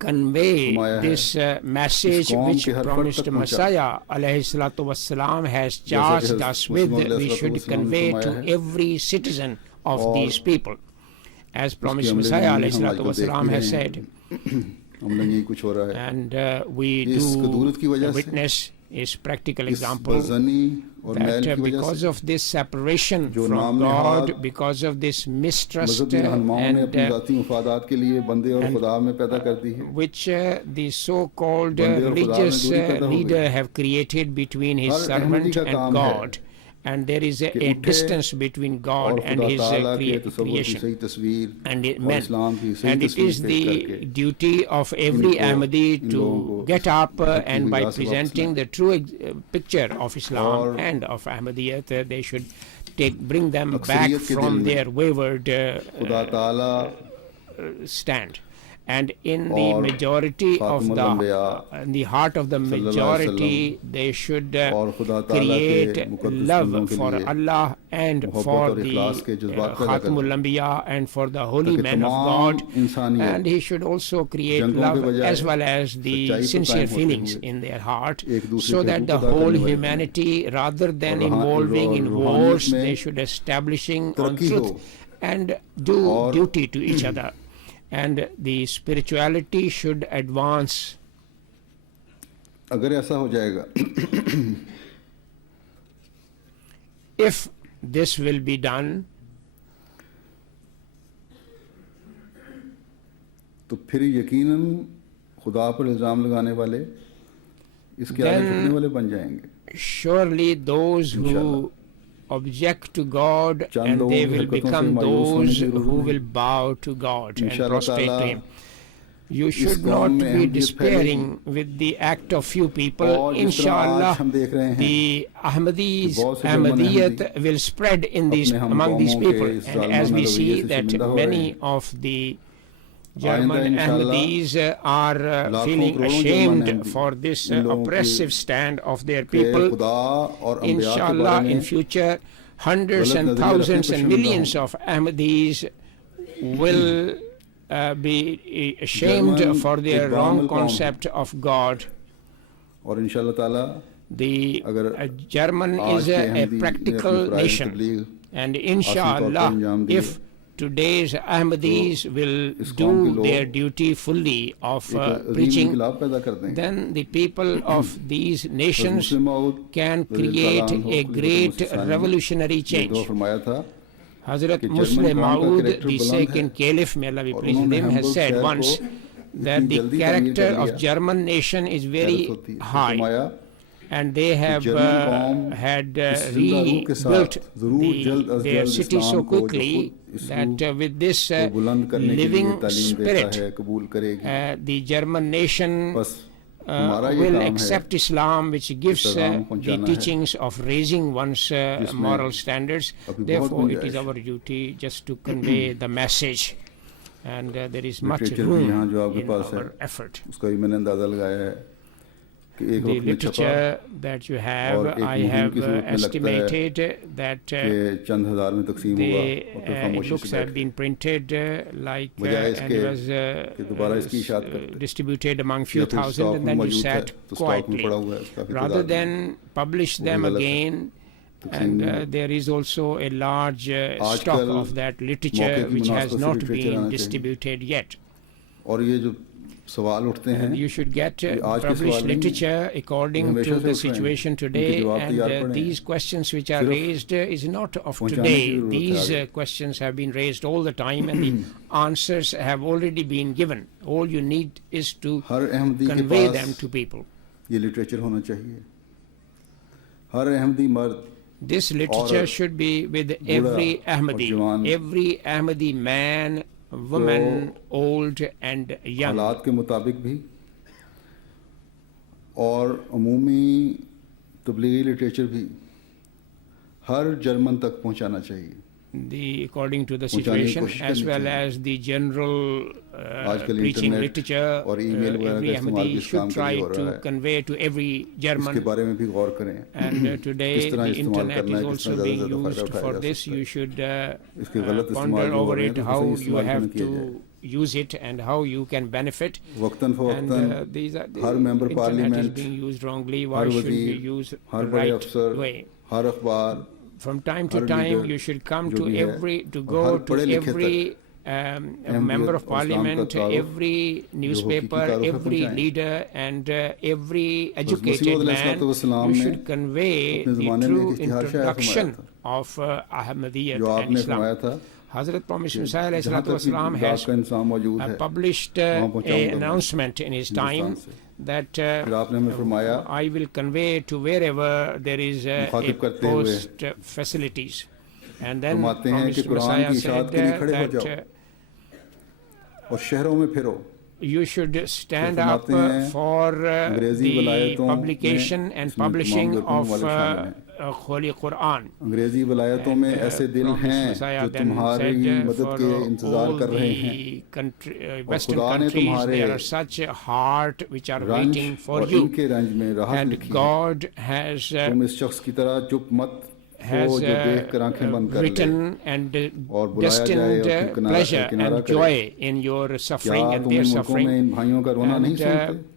convey फरमाया है, this message कौम which के हर फर्द promised तक पहुंचा। Messiah alayhi salatu wassalam has जैसा कि charged हज़रत us मसीह with, मौद we अलैहिस्सलातु should वस्सलाम ने convey फरमाया to है, every citizen of और these people. As promised अमल Messiah में alayhi हम salatu आजकल देख wassalam भी has रहे said, हैं हमने यही कुछ हो रहा है and we इस कदूरत की do वजह से witness is practical इस example बज़नी और मैल that की वजह because से of this separation जो from नाम God, निहाद because of this mistrust मजहबी रहनुमाओं ने and अपनी ज़ाती मुफादात के लिए बंदे और खुदा में पैदा कर दी है which the so-called बंदे और खुदा में religious दूरी पैदा हो गई। leader have created between his हर अहमदी servant का and काम God, and there is कि a उठे distance between God और and खुदा his ताला के तसव्वुर की creation. सही तस्वीर And it और meant, इस्लाम की सही and it तस्वीर is पेश the करके duty of every इनको- Ahmadi इन to लोगों को get up अपनी and by राह से वापस presenting लाएं। the true picture of Islam और and of Ahmadiyyat, they should bring them back अक्सरियत के from दिल में their wayward खुदा ताला stand. and in the और majority of खातमुल अंबिया in the heart of the सल्लल्लाहु अलैहि majority they should और खुदा ताला के create मुक़द्दस love बंदों के for लिए Allah and मोहब्बत for और इखलास के the जज्बात पैदा कर Khatamul Anbiya and for the holy ताकि men of तमाम God, इंसानियत and he should also create जंगों के love बजाय as well as the सच्चाई पर sincere कायम होते feelings हुए in their heart, एक दूसरे so के that हकूक़ the अदा whole करने वाले humanity, rather than और involving in रूहानियत wars, में they should establishing on तरक्की truth हो and do और duty to each other, and the spirituality should advance. अगर ऐसा हो जाएगा If this will be done, तो फिर यकीनन खुदा पर इल्ज़ाम लगाने वाले इसके आगे Then- झुकने वाले बन जाएंगे surely those who Inshallah. object to God, चंद and लोगों they की will हरकतों से become मायूस होने those की जरूरत who नहीं। will bow to God and इंशाअल्लाह prostrate to ताला Him. You should कौम not में be अहमियत despairing with the act of few people. और जिस तरह आज Inshallah, हम देख रहे हैं the Ahmadis, कि बहुत से German Ahmadiyat will spread in these अपने हम among these कौमों के people, इस and जालिमाना as we रवैये see से that शर्मिंदा हो रहे many हैं। of the आइंदा German इंशाअल्लाह Ahmadis are लाखों feeling करोड़ों German ashamed Ahmadi for this इन लोगों की oppressive stand of their कि people. खुदा और अंबिया के Inshallah, बारे in में future, hundreds गलत and नजरिए thousands रखने and पर millions शर्मिंदा of Ahmadis will be ashamed German for their एक wrong बामिल कौम है। concept of God. और इंशाअल्लाह ताला The अगर German आज is के a अहमदी ने practical अपनी फ़राइज़ nation, तबलीग and आखिरी तौर पर inshallah, अंजाम दिए if today's Ahmadis will इस कौम के do लोग their duty fully of एक अजीम preaching, इनकलाब पैदा कर देंगे then the people of these nations मुस्लिम मऊद can रज़ी create अल्लाह अन्हु a खुलीफा great मुस्लिम सानी ने revolutionary ये change. दुआ फरमाया था Hazrat कि Muslim जर्मन कौम का Maud, character the बुलंद second है caliph, may Allah be और pleased with उन्होंने him, has हैम्बुर्ग said शहर को once that इतनी the जल्दी तामीर character कर of लिया German nation is हैरत very होती है high, फरमाया and they have जर्मन कौम had इस जिंदा रूह के rebuilt साथ जरूर जल्द अज their जल्द city so इस्लाम को जो quickly खुद इस that रूह with this को बुलंद करने के लिए living तालीम देता spirit, है कबूल करेगी the German nation बस हमारा ये will काम है accept Islam, which gives पैगाम the पहुंचाना है teachings of raising one's जिसमें moral standards. अभी बहुत Therefore, it is गुंजाइश our duty just to convey the message, and there is much literature भी यहाँ room जो आपके in पास है our effort. उसका भी मैंने अंदाजा लगाया है कि एक The वक्त में छपा literature that you have, और एक I मुहिम have की सूरत में लगता है estimated that कि चंद हजार में तकसीम होगा और फिर the खामोशी books से have बैठ been printed like बजाय and इसके was कि दोबारा इसकी इशात करते distributed among या few फिर thousand, स्टॉक and में then you मौजूद है sat तो स्टॉक में quietly पड़ा हुआ है उसका भी rather तादाद than publish वो them गलत है again. तकसीम And में there is also a large stock आजकल of that मौके literature की which has मुनासिबत से not literature been आना चाहिए distributed yet. और ये जो सवाल उठते हैं You should get ये आज के published सवाल नहीं literature according हमेशा to से the उठ रहे हैं। situation उनके today, जवाब and तैयार पड़े हैं। these questions which are सिर्फ raised is not of पहुंचाने की today. जरूरत है These आगे। questions have been raised all the time, and the answers have already been given. All you need is to हर अहमदी के convey them pass to people. ये लिटरेचर होना चाहिए हर अहमदी मर्द This literature should be with every Ahmadi, जवान every Ahmadi man, woman, old and young. हालात के मुताबिक भी और अमूमी तबलीगी लिटरेचर भी हर जर्मन तक पहुंचाना चाहिए According to the पहुंचाने की situation, कोशिश as करनी well चाहिए। as the general आजकल preaching इंटरनेट literature, और ईमेल वगैरह every का इस्तेमाल Ahmadi भी इस should काम के try लिए हो रहा to है convey to every इसके German. बारे में भी गौर करें And today किस तरह the इस्तेमाल internet करना is है किस also तरह being ज़्यादा फ़ायदा used उठाया for जा this. सकता है You should इसके गलत इस्तेमाल ponder जो हो over रहे हैं it तो how सही you इस्तेमाल have क्यों किया जाए to use it and how you can benefit. वक्तन And फवक्तन these are the her member internet is parliament being used wrongly. Why her should we वजीर use the हर बड़े right अफसर way? हर अखबार From time to her time, leader you should come जो to भी है every to और go हर to पढ़े लिखे every member of अहमियत और इस्लाम का parliament, तारुफ every newspaper, तारुफ है every पहुंचाएं। leader, and every Masih educated man. अलैहिस्सलाम You ने should convey अपने the ज़माने में true एक इश्तिहार शाया introduction फरमाया of Ahmadiyyat जो and आपने Islam. फरमाया था Hazrat Prophet कि Musa alayhi जहाँ salatu तक भी wasalam दास has का इंसान मौजूद है published वहाँ an पहुंचाऊंगा मैं announcement in his time Hindustan से that फिर आपने हमें फरमाया I will convey to wherever there is a मुखातिब करते हुए post facilities. And then फरमाते हैं कि Prophet कुरान Messiah की said इशाअत के लिए खड़े हो that जाओ और शहरों में फिरो you should stand फरमाते up हैं for अंग्रेजी the वलायतों publication में and इसमें तमाम publishing ज़रूरतमंद of वाले शामिल हैं Holy Quran. अंग्रेजी वलायतों में ऐसे दिल हैं Messiah जो then तुम्हारी said, मदद for के इंतजार all कर रहे हैं the Western खुदा ने countries, तुम्हारे there are such a heart which are रंज waiting for और you. इनके रंज में राहत And लिखी है God has तुम इस शख्स की तरह चुप मत हो has जो देख कर आंखें बंद कर ले written and और बुलाया जाए destined और फिर pleasure किनारा and करे। joy in your क्या suffering and तुम their इन मुल्कों में suffering. इन भाइयों का रोना नहीं And, सुनते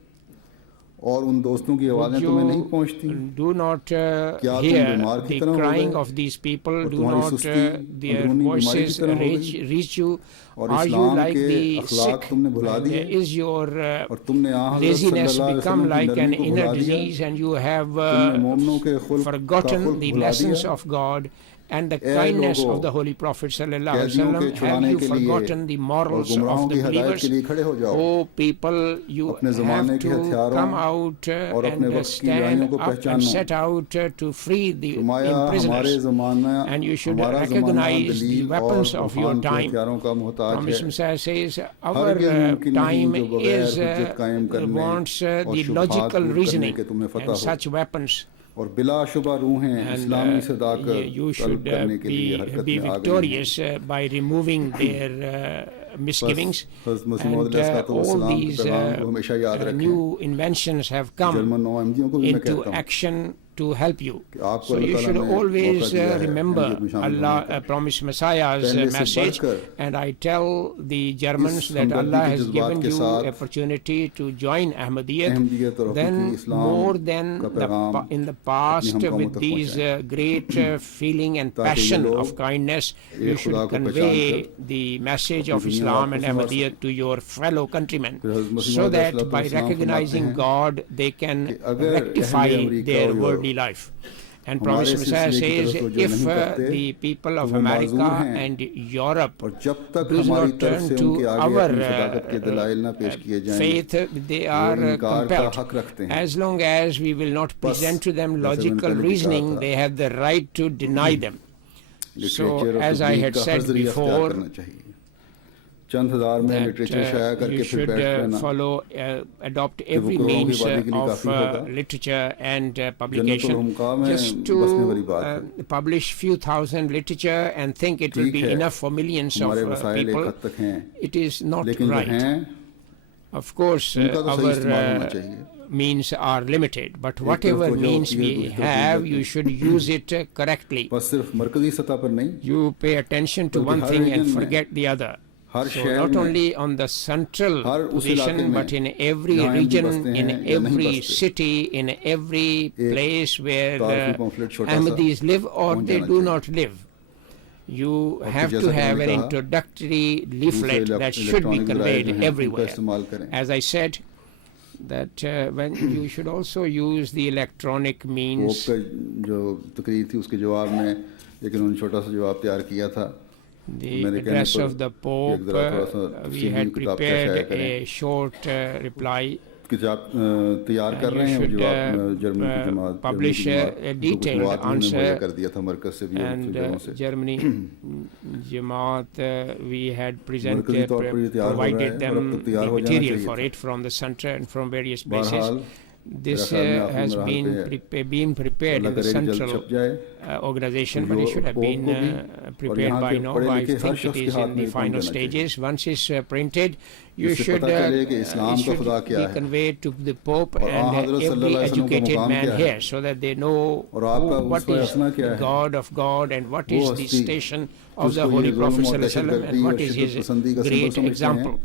और उन दोस्तों की आवाज़ें तुम्हें नहीं पहुंचती do not क्या तुम hear बीमार की the तरह हो crying गए of these people, और do तुम्हारी not सुस्ती their अंदरूनी बीमारी की voices तरह हो reach you. और Are you इस्लाम like के the अखलाक sick? तुमने भुला दिए Is your और तुमने यहाँ हज़रत laziness सल्लल्लाहु अलैहि become वसल्लम की like an नरमी को inner भुला दिया disease, and you have तुमने मोमनों के खुल्क का forgotten खुल्क the भुला lessons दिया of God and the ऐ kindness लोगों, of the Holy Prophet sallallahu alaihi कैदियों के wasallam? Have छुड़ाने you के लिए forgotten the और morals गुमराहों of की the हदायत के believers? लिए खड़े हो जाओ Oh people, you अपने have ज़माने के to हथियारों come out और अपने and वक्त की लड़ाइयों stand को up and पहचानो set out to free the तुम्हारा हमारे prisoners. ज़माना And you should हमारा ज़माना recognize the दलील और weapons of your बुरहान के time. हथियारों का मोहताज Promise है Messiah says our हरगिज़ मुमकिन नहीं time जो बगैर is हुज्जत कायम करने wants और the शुबहात logical दूर करने reasoning के तुम्हें फतह and हो such weapons. और बिलाशुबा रूहें And इस्लामी सदाकत you तलब should करने के लिए हरकत be में आ गई हैं victorious by removing their misgivings. हज़रत मसीह And मौद अलैहिस्सलातु all वस्सलाम के these पैगाम को हमेशा याद रखें new inventions have come German नौ अहमदियों को भी मैं into कहता हूँ action to help you. कि आपको So अल्लाह you ताला should ने always मौका दिया है remember अहमियत में शामिल Allah होने का। promised Messiah's पहले से message, बढ़कर and I tell the Germans इस that हमदर्दी Allah के has जज्बात given के you साथ opportunity to join अहमदियत और Ahmadiyyat, then हकीकी इस्लाम more than का पैगाम in the past अपनी हमकामों with तक these पहुंचाएं। great feeling and ताकि ये passion लोग of kindness, एक you खुदा should को convey पहचान the message अपनी of दुनिया Islam को and संवार Ahmadiyyat to your fellow countrymen, फिर हज़रत मसीह so मौद that अलैहिस्सलातु by वस्सलाम फरमाते recognizing हैं God they can कि अगर rectify अहले अमरीका their और worldly life. And हमारे Promise Messiah सिलसिले की says, तरफ तवज्जो if नहीं करते, the people of तो वो America माज़ूर हैं। and Europe और जब तक does हमारी not तरफ turn से to उनके आगे our अपनी सदाकत के दलाइल ना पेश किए जाएं faith, they वो are इनकार का compelled. हक रखते हैं As long as we will not बस present to them जैसे मैंने logical पहले भी कहा reasoning, था, they have the right to deny them. So, literature और as I तब्लीग had का हर said ज़रिया इख्तियार before, करना चाहिए चंद हजार में that लिटरेचर शाया you करके फिर should बैठ रहना follow, adopt every करोड़ों की means आबादी के लिए of काफ़ी होगा। literature and जन्नतुल publication हुमका में just बसने वाली to बात है publish few thousand literature and think it will ठीक be है, enough for millions of हमारे वसाइल एक people. हद तक हैं It is not लेकिन जो right. हैं Of course, उनका तो सही इस्तेमाल होना our चाहिए means are limited, but तरफ whatever तवज्जो means होती है, we दूसरी तरफ have, नहीं you जाती। should use it correctly. बस सिर्फ मरकजी सतह पर नहीं You pay attention to बल्कि one हर thing and region में, forget the other. हर So शहर not में, only on the central हर उस इलाके position, में but in every जहाँ हिंदी region, बसते in हैं या नहीं every बसते, city, in every एक place where तारीखी पम्फलेट छोटा सा Ahmadis live or पहुंच they जाना do चाहिए। not live. You और have फिर to जैसा कि have मैंने an कहा, introductory दूसरे leaflet that should be electronic ज़राए conveyed जो हैं, उनका everywhere. इस्तेमाल करें As I said, that when you should also use the electronic pope means. का जो तकरीर थी उसके जवाब में एक उन्होंने छोटा सा जवाब तैयार किया था The मेरे कहने address पर of the Pope, एक ज़रा थोड़ा सा we तफसीली had किताब का शाया prepared करें a short reply. किताब तैयार कर You रहे हैं should, जवाब जर्मनी की जमात publish जर्मनी की a जमात detailed जो कुछ मवाद उन्होंने मुहैया answer, कर दिया था मरकज से भी और And दूसरी जगहों से Germany, Jamaat, we had मरकजी तौर पर ये तैयार हो रहा है provided और अब them तक तैयार the हो जाना material चाहिए for था it from the center and from various places. बहरहाल This मेरा ख्याल में has आखिरी been मरहल पे been prepared Allah in the करे कि जल्द central छप जाए organization, but it should have pope been को भी और prepared यहाँ by के now. पढ़े I लिखे हर think it शख्स के is हाथ in में the ये final पहुंच जाना चाहिए stages. Once it's printed, you जिससे should पता चले कि इस्लाम it का should खुदा क्या be है conveyed to the Pope और and हज़रत every सल्लल्लाहु अलैहि वसल्लम का educated मुकाम man क्या है here, so that they know और आपका what उसवा is असना क्या the है God of God and what वो is the हस्ती station of the जिसको Holy ये जुल्म Prophet और ﷺ दहशतगर्दी and what और is शिद्दत his पसंदी का सिंबल great समझते हैं example.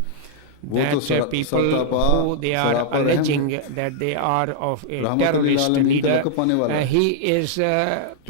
वो तो That people सरतापा who they are सरापा रहम alleging है that they are of a रहमतुल terrorist आलमीन का leader, लक़ब पाने वाला है he is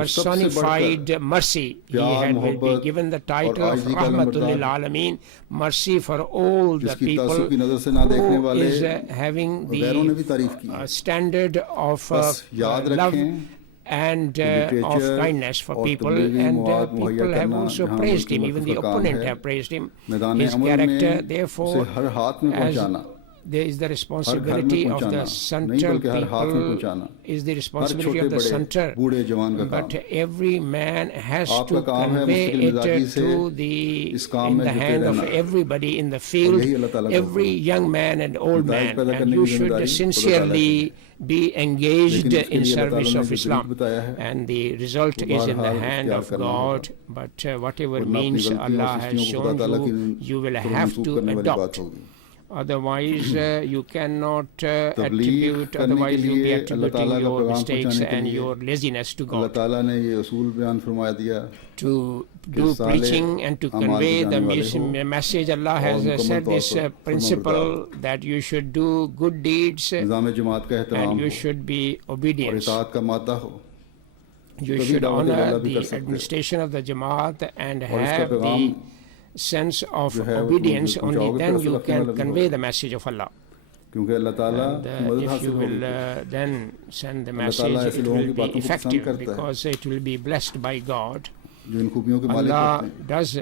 personified mercy. He प्यार, will be मोहब्बत given the और title of आजिज़ी का Rahmatul नंबरदार, Alameen, mercy for all the जिसकी people, तासुब की नज़र से ना देखने who वाले is having गैरों ने भी the तारीफ की है standard of बस याद love रखें and of literature kindness for और people, तबलीगी and मवाद मुहैया people have करना also जहाँ praised मुल्क him, की even मदद the का काम opponent है have praised him, मैदान his अमल character. में उसे Therefore, हर हाथ में as पहुंचाना there is the हर घर में responsibility of the पहुंचाना नहीं center बल्कि हर हाथ में people, पहुंचाना, is the हर responsibility छोटे of the बड़े center, बूढ़े जवान का but काम। every man has आपका to काम है convey मुस्तकिल it मिजाजी से to the इस काम in में the जुटे hand of रहना। everybody in the और field, यही अल्लाह ताला का every हुक्म है। young man and old नताइज man, पैदा and करने you की should जिम्मेदारी खुदा ताला की sincerely be engaged लेकिन इसके in लिए अल्लाह service ताला ने of जो Islam, तरीक़ बताया है, and the result वो is in the बहरहाल hand इख्तियार of करना God. होगा। But whatever वरना अपनी means गलतियों और Allah has सृष्टियों को खुदा shown ताला की you, you will तरफ have मंसूब to करने वाली बात adopt. होगी। Otherwise, you cannot तबलीग attribute. करने के Otherwise, you'll be लिए अल्लाह ताला attributing का your पैगाम mistakes पहुंचाने के and लिए your laziness to अल्लाह God. ताला ने ये उसूल बयान फरमाया दिया To कि do साले preaching and to अमाल convey पे the जाने वाले हो message, Allah और has मुकम्मल said तौर this पर principle that you should do good deeds निज़ाम जमात का एहतराम and you हो should be और obedient. इताअत का मादा हो, You तभी should दावत honor अल्लाह भी कर the सकते हो। administration of the Jamaat and और इसका have पैगाम the sense of जो है वो obedience. तुम Only पहुंचाओगे then तो you रसूल can अल्लाह convey होगा। the message of Allah. क्योंकि अल्लाह ताला And की मदद if हासिल you will होगी। then send the अल्लाह message, ताला ऐसे it लोगों will की be बातों को पसंद effective करता है because it will be blessed by God. जो इन खूबियों के मालिक होते Allah हैं। does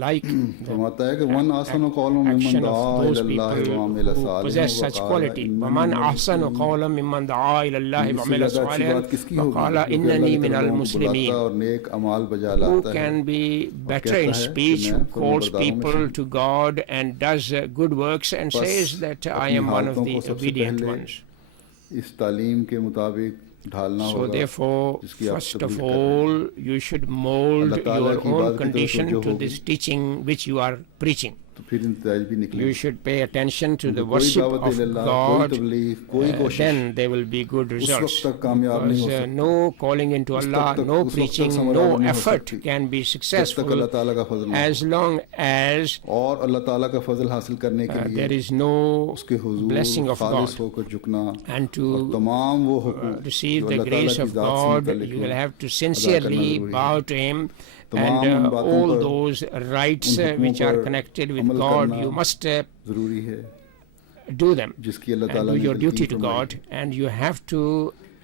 like the फरमाता है कि वन आसन कौलुम मिम्मन action दआ of those इलल्लाहि व people अमिल who सालिहन possess व such क़ाल quality. इन्ननी وَمَنْ मिनल أَحْسَنُ मुस्लिमीन। قَوْلًا مِمَّنْ دَعَا إِلَى اللَّهِ इससे وَعَمِلَ ज़्यादा अच्छी صَالِحًا बात किसकी होगी وَقَالَ जो कि إِنَّنِي अल्लाह की مِنَ तरफ लोगों को बुलाता الْمُسْلِمِينَ. और नेक अमाल बजा Who लाता है। can be better कहता in है कि speech, मैं who calls फर्माबरदारों में से people हूँ। to God and does good works and बस says that I अपनी am one of हालतों the को सबसे obedient पहले ones. इस तालीम के मुताबिक ढालना So होगा therefore, जिसकी आप first तबलीग of कर रहे हैं। all, you should mold अल्लाह ताला your की own इबादत की तरफ condition तवज्जो to होगी। this teaching which you are preaching. तो फिर नतीजे भी निकलेंगे। You should pay attention to the कोई worship दावत of इल्लल्लाह, God. कोई तबलीग, कोई कोशिश Then there will be good उस results. वक्त तक कामयाब नहीं हो Because सकती। no calling into उस Allah, तक- no उस वक्त तक preaching, समझ no नहीं हो effort सकती। can be जब तक successful अल्लाह ताला का फजल ना हो। as long as और अल्लाह ताला का फजल हासिल करने के there लिए is no उसके हुजूर blessing of खालिस God. होकर झुकना And और to तमाम वो हुकूक receive जो the अल्लाह ताला grace की of ज़ात से God, मुतल्लिक you will हैं, have to अदा करना sincerely ज़रूरी है। bow to Him, तमाम and उन बातों all पर, those rights उन हुक्मों which are पर connected with अमल God, करना you must ज़रूरी है do them जिसकी अल्लाह and ताला do ने your तलकीन duty to फरमाई God, है। and you have to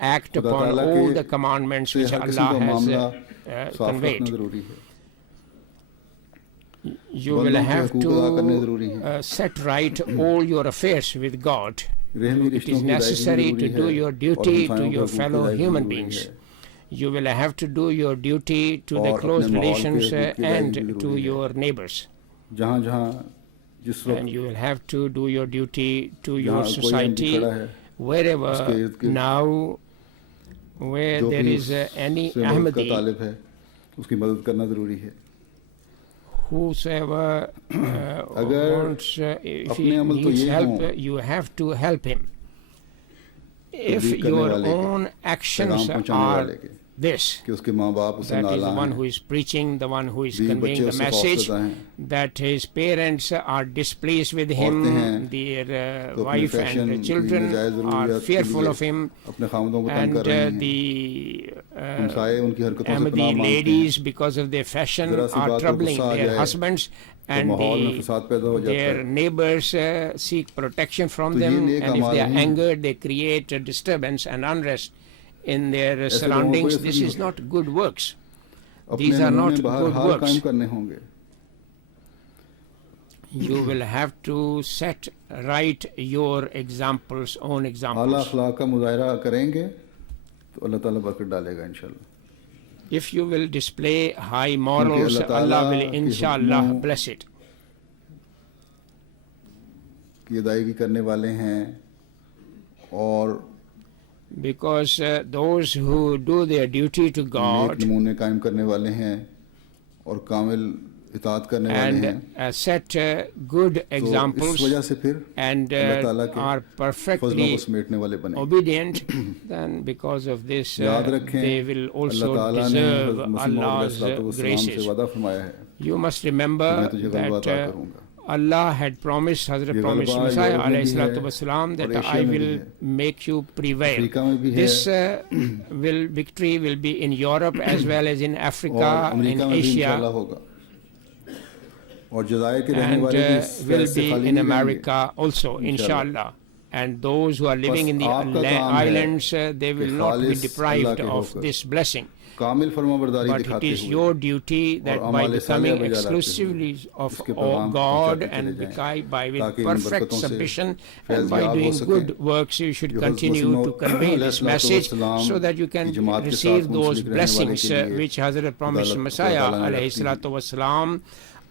act खुदा upon ताला all के the commandments से which हर किस्म Allah का has मामला साफ रखना conveyed. ज़रूरी है। You will बंदों के have हकूक़ अदा करने ज़रूरी हैं। to set right all your affairs with God. रहमी It रिश्तों is की अदायगी necessary ज़रूरी to है do your और duty to हमसायों के your हकूक़ की fellow अदायगी human ज़रूरी beings. है। You will have to do your duty to the और close अपने माहौल के relations हकूक़ की अदायगी and भी to ज़रूरी है। your neighbors. जहाँ जहाँ जिस And वक्त you will have to do your duty to your जहाँ कोई एमपी society खड़ा है wherever उसके इर्द गिर्द now where जो there भी is any उससे मदद का Ahmadi, तालिब है उसकी मदद करना ज़रूरी है। whosoever अगर wants, if he अपने अमल तो needs ये help, हों, you have to help him. If तबलीग करने your वाले के, own actions पैगाम पहुंचाने are वाले के, this, कि उसके माँ बाप उसे that is the नालायक one हैं, who is preaching, the one who is बीवी conveying बच्चे the उससे message, खौफजदा हैं, that his parents are displeased with औरतें him, हैं, their तो अपने wife फैशन and की children नजायज़ are ज़रूरियात के fearful लिए of him, अपने खामदों को तंग and कर रहे हैं। the हमसाये उनकी हरकतों से पनाह Ahmadi मांगते हैं। ladies, because of their fashion, ज़रा सी are बात पर troubling गुस्सा आ their जाए, husbands, तो and माहौल में फसाद पैदा हो जाता their है। neighbors seek protection from तो ये them, नेक and if they are अमाल नहीं। angered, they create a disturbance and unrest in their ऐसे लोगों को surroundings. ये This नहीं is होता। not good works. अपने These are not नमूने बाहर good हाल works. कायम करने होंगे। You will have to set right your examples, own आला examples. अखलाक का मुजाहरा करेंगे तो अल्लाह ताला बरकत डालेगा इंशाल्लाह। If you will display high morals, अल्लाह Allah ताला will की inshallah हुक्मों bless it. की अदायगी करने वाले हैं और Because those who do their duty to नेक God नमूने कायम करने वाले हैं और कामिल इताअत करने वाले and हैं, set good तो इस examples वजह से फिर and अल्लाह ताला के are फजलों perfectly को समेटने वाले बने। obedient, then because of this याद रखें they will अल्लाह also ताला ने deserve हज़रत मसीह मौऊद Allah's अलैहिस्सलातु वस्सलाम से graces. वादा फरमाया है You must कि मैं remember तुझे गलबा that अता करूंगा। Allah had promised, Hazrat ये promised गलबा Messiah यूरोप में alayhi भी salatu है wasalam और that एशिया I में भी will है, make you prevail. अफ्रीका में भी है This victory will be in Europe as well as in और Africa, in अमेरिका में भी Asia, इंशाल्लाह होगा और जज़ायर के रहने and वाले भी इस will फैज़ से be खाली in नहीं रहेंगे। America also, inshallah. And those who are living in the आपका काम है islands, they will कि not be खालिस deprived अल्लाह के of होकर this blessing. कामिल फरमाबरदारी But it दिखाते is हुए your duty that और by अमाल becoming सालिह बजा लाते exclusively हुए of इसके all पैगाम God पहुंचाते and चले जाएं, by with ताकि इन perfect बरकतों से submission फैज़ and by याब हो doing सकें। good works, you should जो हज़रत continue मसीह to convey this message अलैहिस्सलाम so that you की can जमात के receive साथ those मुंसलिक रहने वाले blessings के लिए which Hazrat promised खुदा Messiah ताला ने alayhi रखती हैं। salatu wasalam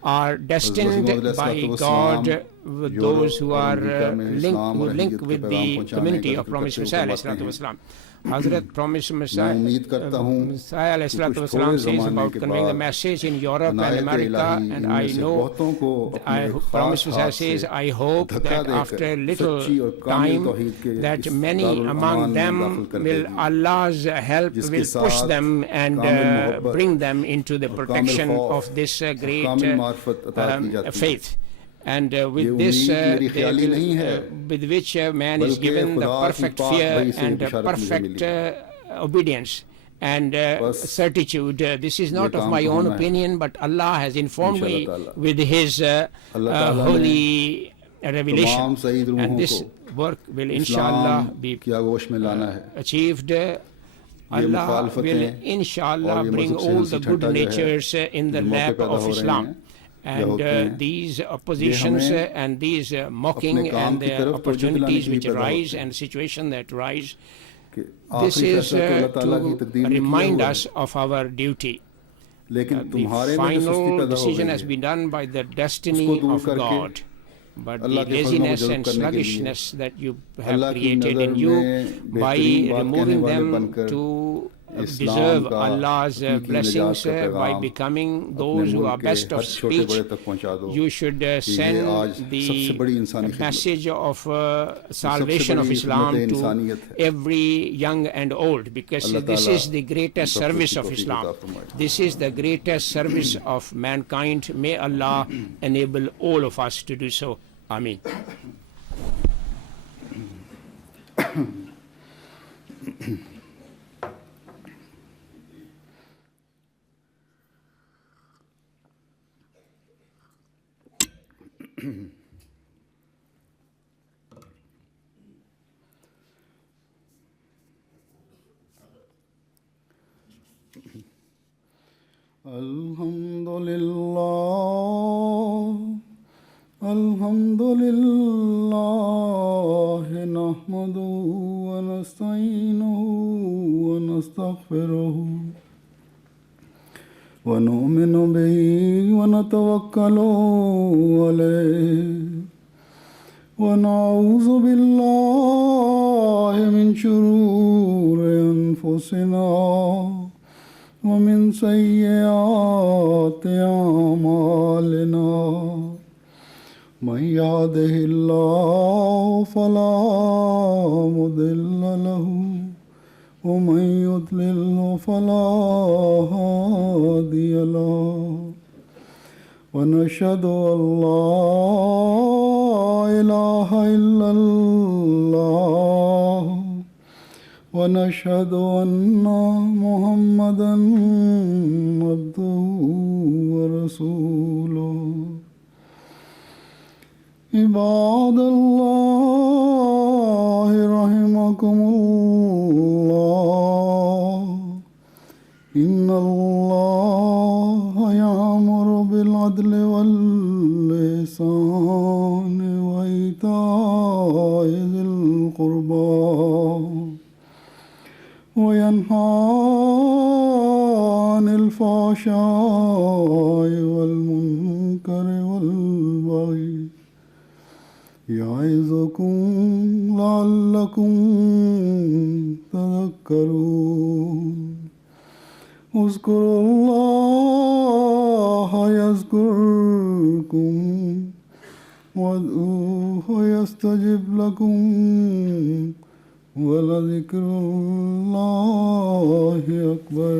are destined मसीह by अलैहिस्सलातु God वस्सलाम with those who यूरोप और are अमेरिका में इस्लाम और linked हकीकत के with पैगाम the पहुंचाने community का of जिक्र promised करते Messiah हुए alayhi salatu फरमाते हैं। wasalam. Hazrat promised मैं Messiah उम्मीद करता हूँ Messiah alayhi कि salatu कुछ wasalam थोड़े says ज़माने about के conveying the बाद message in Europe and Anayat America, इलाही and इनमें I से know बहुतों को अपने I एक promise खास Messiah हाथ says, से I hope धक्का that देकर after a little सच्ची और कामिल time तौहीद के that इस many दारुल among अमान में them दाखिल कर will देगी, Allah's help जिसके will push साथ them and कामिल मोहब्बत bring them into the और protection कामिल खौफ of this और great कामिल मार्फत अता की जाती है। faith. And ये with this, उम्मीद मेरी they ख्याली will, नहीं है, with which man is बल्कि given the खुदा की perfect पाक fear वही से and बिशारत मुझे perfect मिली। obedience and बस certitude. This is not ये of काम my तो own होना है। opinion, but Allah has informed me इंशाअल्लाह ताला। with His अल्लाह ताला ने holy revelation. तमाम सईद रूहों And this को work will Islam inshallah be की आगोश में लाना है। achieved. ये Allah will मुखालफतें inshallah और ये bring मजहब से all हंसी the ठट्टा good जो है, natures in the जो मौके lap पैदा of हो रहे Islam. हैं, And होते हैं, these oppositions हमें and these mocking अपने काम and की the तरफ तवज्जो दिलाने opportunities के लिए which पैदा arise होते हैं and situation that rise, कि this आखिरी is फैसला तो अल्लाह ताला की to तकदीर में किया remind हुआ us है, of our duty. लेकिन The तुम्हारे में जो सुस्ती final पैदा हो decision गई has है, been done by the destiny उसको दूर of करके God. But the अल्लाह के फजल को laziness जल्ब and करने के लिए sluggishness that you have अल्लाह की created नज़र in you में by बेहतरीन बात कहने removing वाले them बनकर to इस्लाम deserve का Allah's हकीकी blessings निजात का by पैगाम becoming अपने those who मुल्क are के best हर of छोटे speech. बड़े तक पहुंचा दो You should कि ये send आज सबसे the बड़ी इंसानी खिदमत message of salvation of बड़ी Islam खिदमत to इंसानियत है। every young and old, because अल्लाह this ताला is the greatest सबको service उसकी of तौफीक Islam. अता फरमाए। This is the greatest service of mankind. May Allah enable all of us to do so. Ameen. अल्हम्दुलिल्लाह नहमदुहु व नस्तईनुहु व नस्तगफिरुहु व नुमिनु बिही व नतवक्कलु अलैहि व नऊज़ु बिल्लाहि मिन शुरूरि अनफुसिना ومن سيئات أعمالنا من يهده الله فلا مضل له ومن يضلل فلا هادي له ونشهد أن لا إله إلا الله ونشهد أن محمدًا عبده ورسوله عباد الله رحمكم الله إن الله يأمر بالعدل والإحسان وإيتاء ذي القربى وينهى عن الفحشاء والمنكر والبغي يعظكم لعلكم تذكرون اذكروا الله يذكركم وادعوه يستجب لكم ولذكر الله أكبر